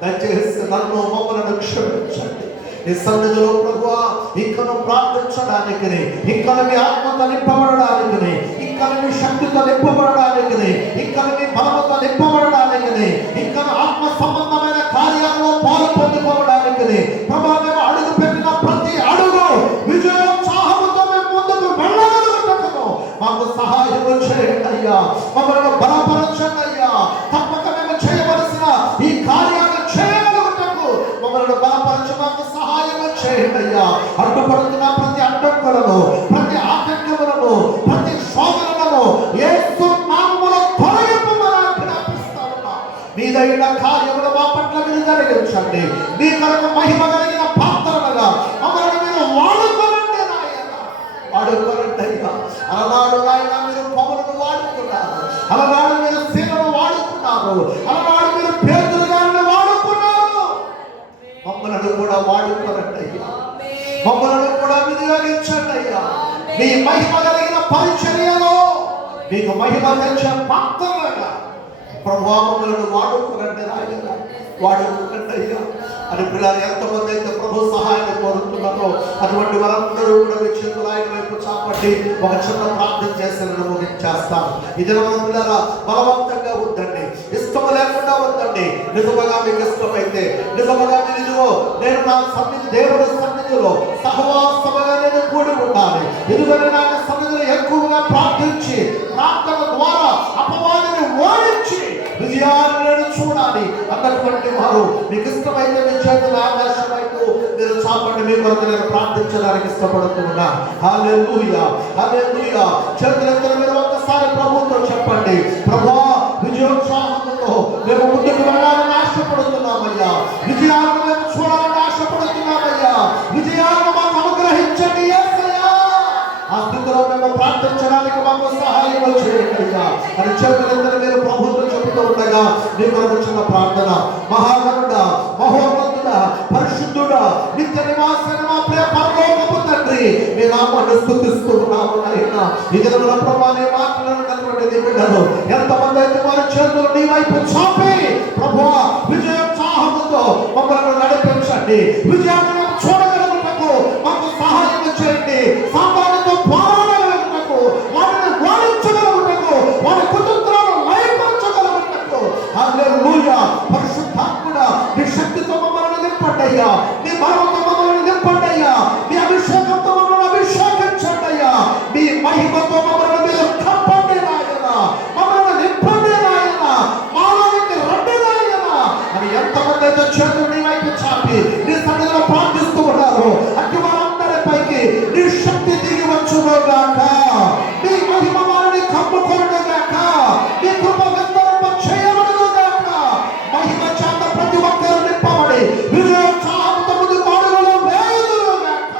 దయచేసి నన్ను మమ్మల్ని క్షమించండి. ఈ సన్నిధిలో ప్రభువా ఇంకను ప్రార్థించడానికి, ఇంకను మీ ఆత్మతో నింపబడడానికి, ఇంకను మీ శక్తితో నింపబడడానికి, ఇంకను మీ బలముతో నింపబడడానికి, ఇంకను ఆత్మ సంబంధమైన కార్యాలలో పాలు పొందుకోవడానికి ప్రభువా మేము అడుగు పెట్టిన ప్రతి అడుగు విజయోత్సాహముతో మేము ముందుకు వెళ్ళగలుగుతాము. మాకు సహాయం చేయండి అయ్యా, మమ్మల్ని బలపరచండి అయ్యా. తప్పక మేము చేయవలసిన ఈ కార్యాలు చేయగలుగుతాము. మమ్మల్ని బలపరచ మాకు సహాయం చేయండి అయ్యా. అడ్డుపడుతున్న ప్రతి అడ్డంకులను, ప్రతి ఆటంకములను, ప్రతి శోధనలను యేసు నామములో తొలగింపమని ఆజ్ఞాపిస్తా ఉన్నాం. మీదైన కార్యములు మా పట్ల మీరు జరిగించండి. మీ కొరకు మహిమ కలిగిన పాత్రలుగా మమ్మల్ని మీరు వాడుకోనండి నాయన, వాడుకోనండి అయ్యా. అలనాడు నాయన మీరు పౌలును వాడుకున్నారు, అలనాడు మీరు సీలను వాడుకున్నారు, అలనాడు మీరు పేతురు గారిని వాడుకున్నారు. మమ్మల్ని కూడా వాడుకోనండి అయ్యా, మమ్మల్ని కూడా వినియోగించండి అయ్యా. మీ మహిమ కలిగిన పరిచర్యలో మీకు మహిమ తెచ్చే పాత్రలుగా ప్రభువా మమ్మల్ని వాడుకోనండి నాయన, వాడుకోనండి అయ్యా. అని పిల్లలు ఎంతమంది అయితే ప్రభు సహాయాన్ని కోరుతున్నారో అటువంటి వారందరూ కూడా మీ చేతులు ఆయన వైపు చాపట్టి ఒక చిన్న ప్రార్థన చేసి ముగించేస్తాను. ఇది మన పిల్లల బలవంతంగా ఉందండి, ఇష్టం లేకుండా ఉందండి. నిజముగా మీకు ఇష్టమైతే, నిజముగా మీరు ఇదిగో నేను నా సన్నిధి దేవుడి సన్నిధిలో సహవాసముగా నేను కూడి ఉండాలి, ఇదిగోని నా సన్నిధిలో ఎక్కువగా ప్రార్థించి ప్రార్థన ద్వారా అపవాదిని ఓడించి విజయాన్ని నేను చూడాలి అన్నటువంటి వారు మీకు ఇష్టమైతే మీ చేతులు ఆకాశం వైపు మీరు చాపండి. మీ కొరకు నేను ప్రార్థించడానికి ఇష్టపడుతున్నా. హల్లెలూయా, హల్లెలూయా. చేతులెత్తిన మీరు ఒక్కసారి ప్రభుతో చెప్పండి, ప్రభువా విజయోత్సాహంతో మేము ముందుకు వెళ్ళాలని ఆశపడుతున్నామయ్యా, విజయాలను మేము చూడాలని ఆశపడుతున్నామయ్యా, విజయాలను మాకు అనుగ్రహించండి యేసయ్యా. ఆ స్థితిలో మేము ప్రార్థించడానికి మాకు సహాయం చేయండి అయ్యా అని చేతులెత్తిన మీరు ప్రభుత్వం చెబుతూ ఉండగా మీ కొరకు చిన్న ప్రార్థన. మహాగణుడా, మహోన్నతుడా, పరిశుద్ధుడా, నిత్య నివాసైన మా ప్రియ పరలోకపు తండ్రి, మీ నామాన్ని స్తుతిస్తూ ఉన్నాము నాయనా. ఈ దినమున ప్రభువా నీ మాట్లాడినటువంటి బిడ్డలు ఎంతమంది అయితే వారి చేతులు నీ వైపు చాపి ప్రభువా విజయోత్సాహముతో మమ్మల్ని నడిపించండి, విజయాన్ని చూడగలుగుటకు మాకు సహాయం చేయండి, సాతానుతో పోరాడగలుగుటకు, వారిని ఓడించగలుగుటకు, వారి కుటుంబాలను లయపరచగలుగుటకు. హల్లెలూయా. పరిశుద్ధాత్ముడా నీ శక్తితో మమ్మల్ని నింపండి అయ్యా, నీ బలంతో మమ్మల్ని నింపండి అయ్యా, మీ అభిషేకంతో మమ్మల్ని అభిషేకించండి అయ్యా, మీ మహిమతో మమ్మల్ని మీరు కప్పండి నాయన, మమ్మల్ని నింపండి నాయన, మాలోనికి రండి నాయన అని ఎంతమంది అయితే చేతులు నీ వైపు చాపి నీ సన్నిధిలో ప్రార్థిస్తూ ఉన్నారు అట్టి వారందరిపైకి నీ శక్తి దిగి వచ్చుగాక, నీ మహిమ వారిని కమ్ముకొనుగాక, నీ కృప విస్తరింప చేయబడుగాక. మహిమ చేత ప్రతి ఒక్కరు నింపబడి విజయోత్సాహంతో ముందుకు అడుగులు వేయుదురుగాక.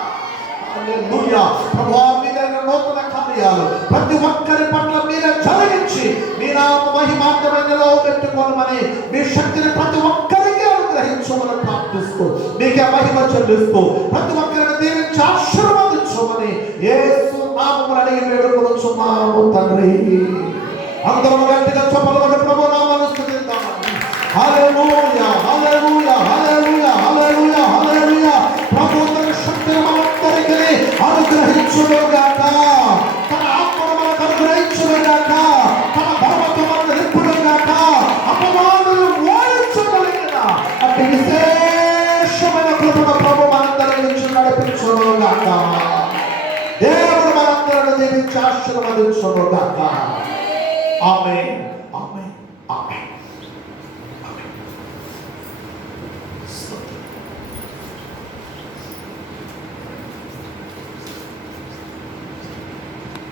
హల్లెలూయా. ప్రభువా మీదైన నూతన కార్యాలు ప్రతి ఒక్కరి పట్ల మీరే జరిగించి మీ నామ మహిమార్థమైనలో పెట్టుకోనమని మీ శక్తిని ప్రతి ఒక్కరికి అనుగ్రహించమని ప్రార్థిస్తూ మీకే మహిమ చెల్లిస్తూ ప్రతి ఒక్కరిని దీవించి ఆశీర్వదించమని యేసు నామమున అడిగి వేడుకొనుచున్నాము తండ్రి. అందరం గట్టిగా చప్పట్లు ప్రభు నామమును స్తుతిద్దామండి. హల్లెలూయా, హల్లెలూయా, హల్లెలూయా, హల్లెలూయా, హల్లెలూయా. ప్రభు తన శక్తిని మనందరికీ అనుగ్రహించుగాక, తన ఆత్మను మనకు అనుగ్రహించుగాక, తన బలముతో మనకు నింపుగాక, అపవాదులను ఓడించగలిగిన అట్టి విశేషమైన కృపను ప్రభు మనందరికీ నడిపించుగాక. దేవుడు మనందరిని దీవించి ఆశీర్వదించుగాక. ఆమేన్, ఆమేన్, ఆమేన్.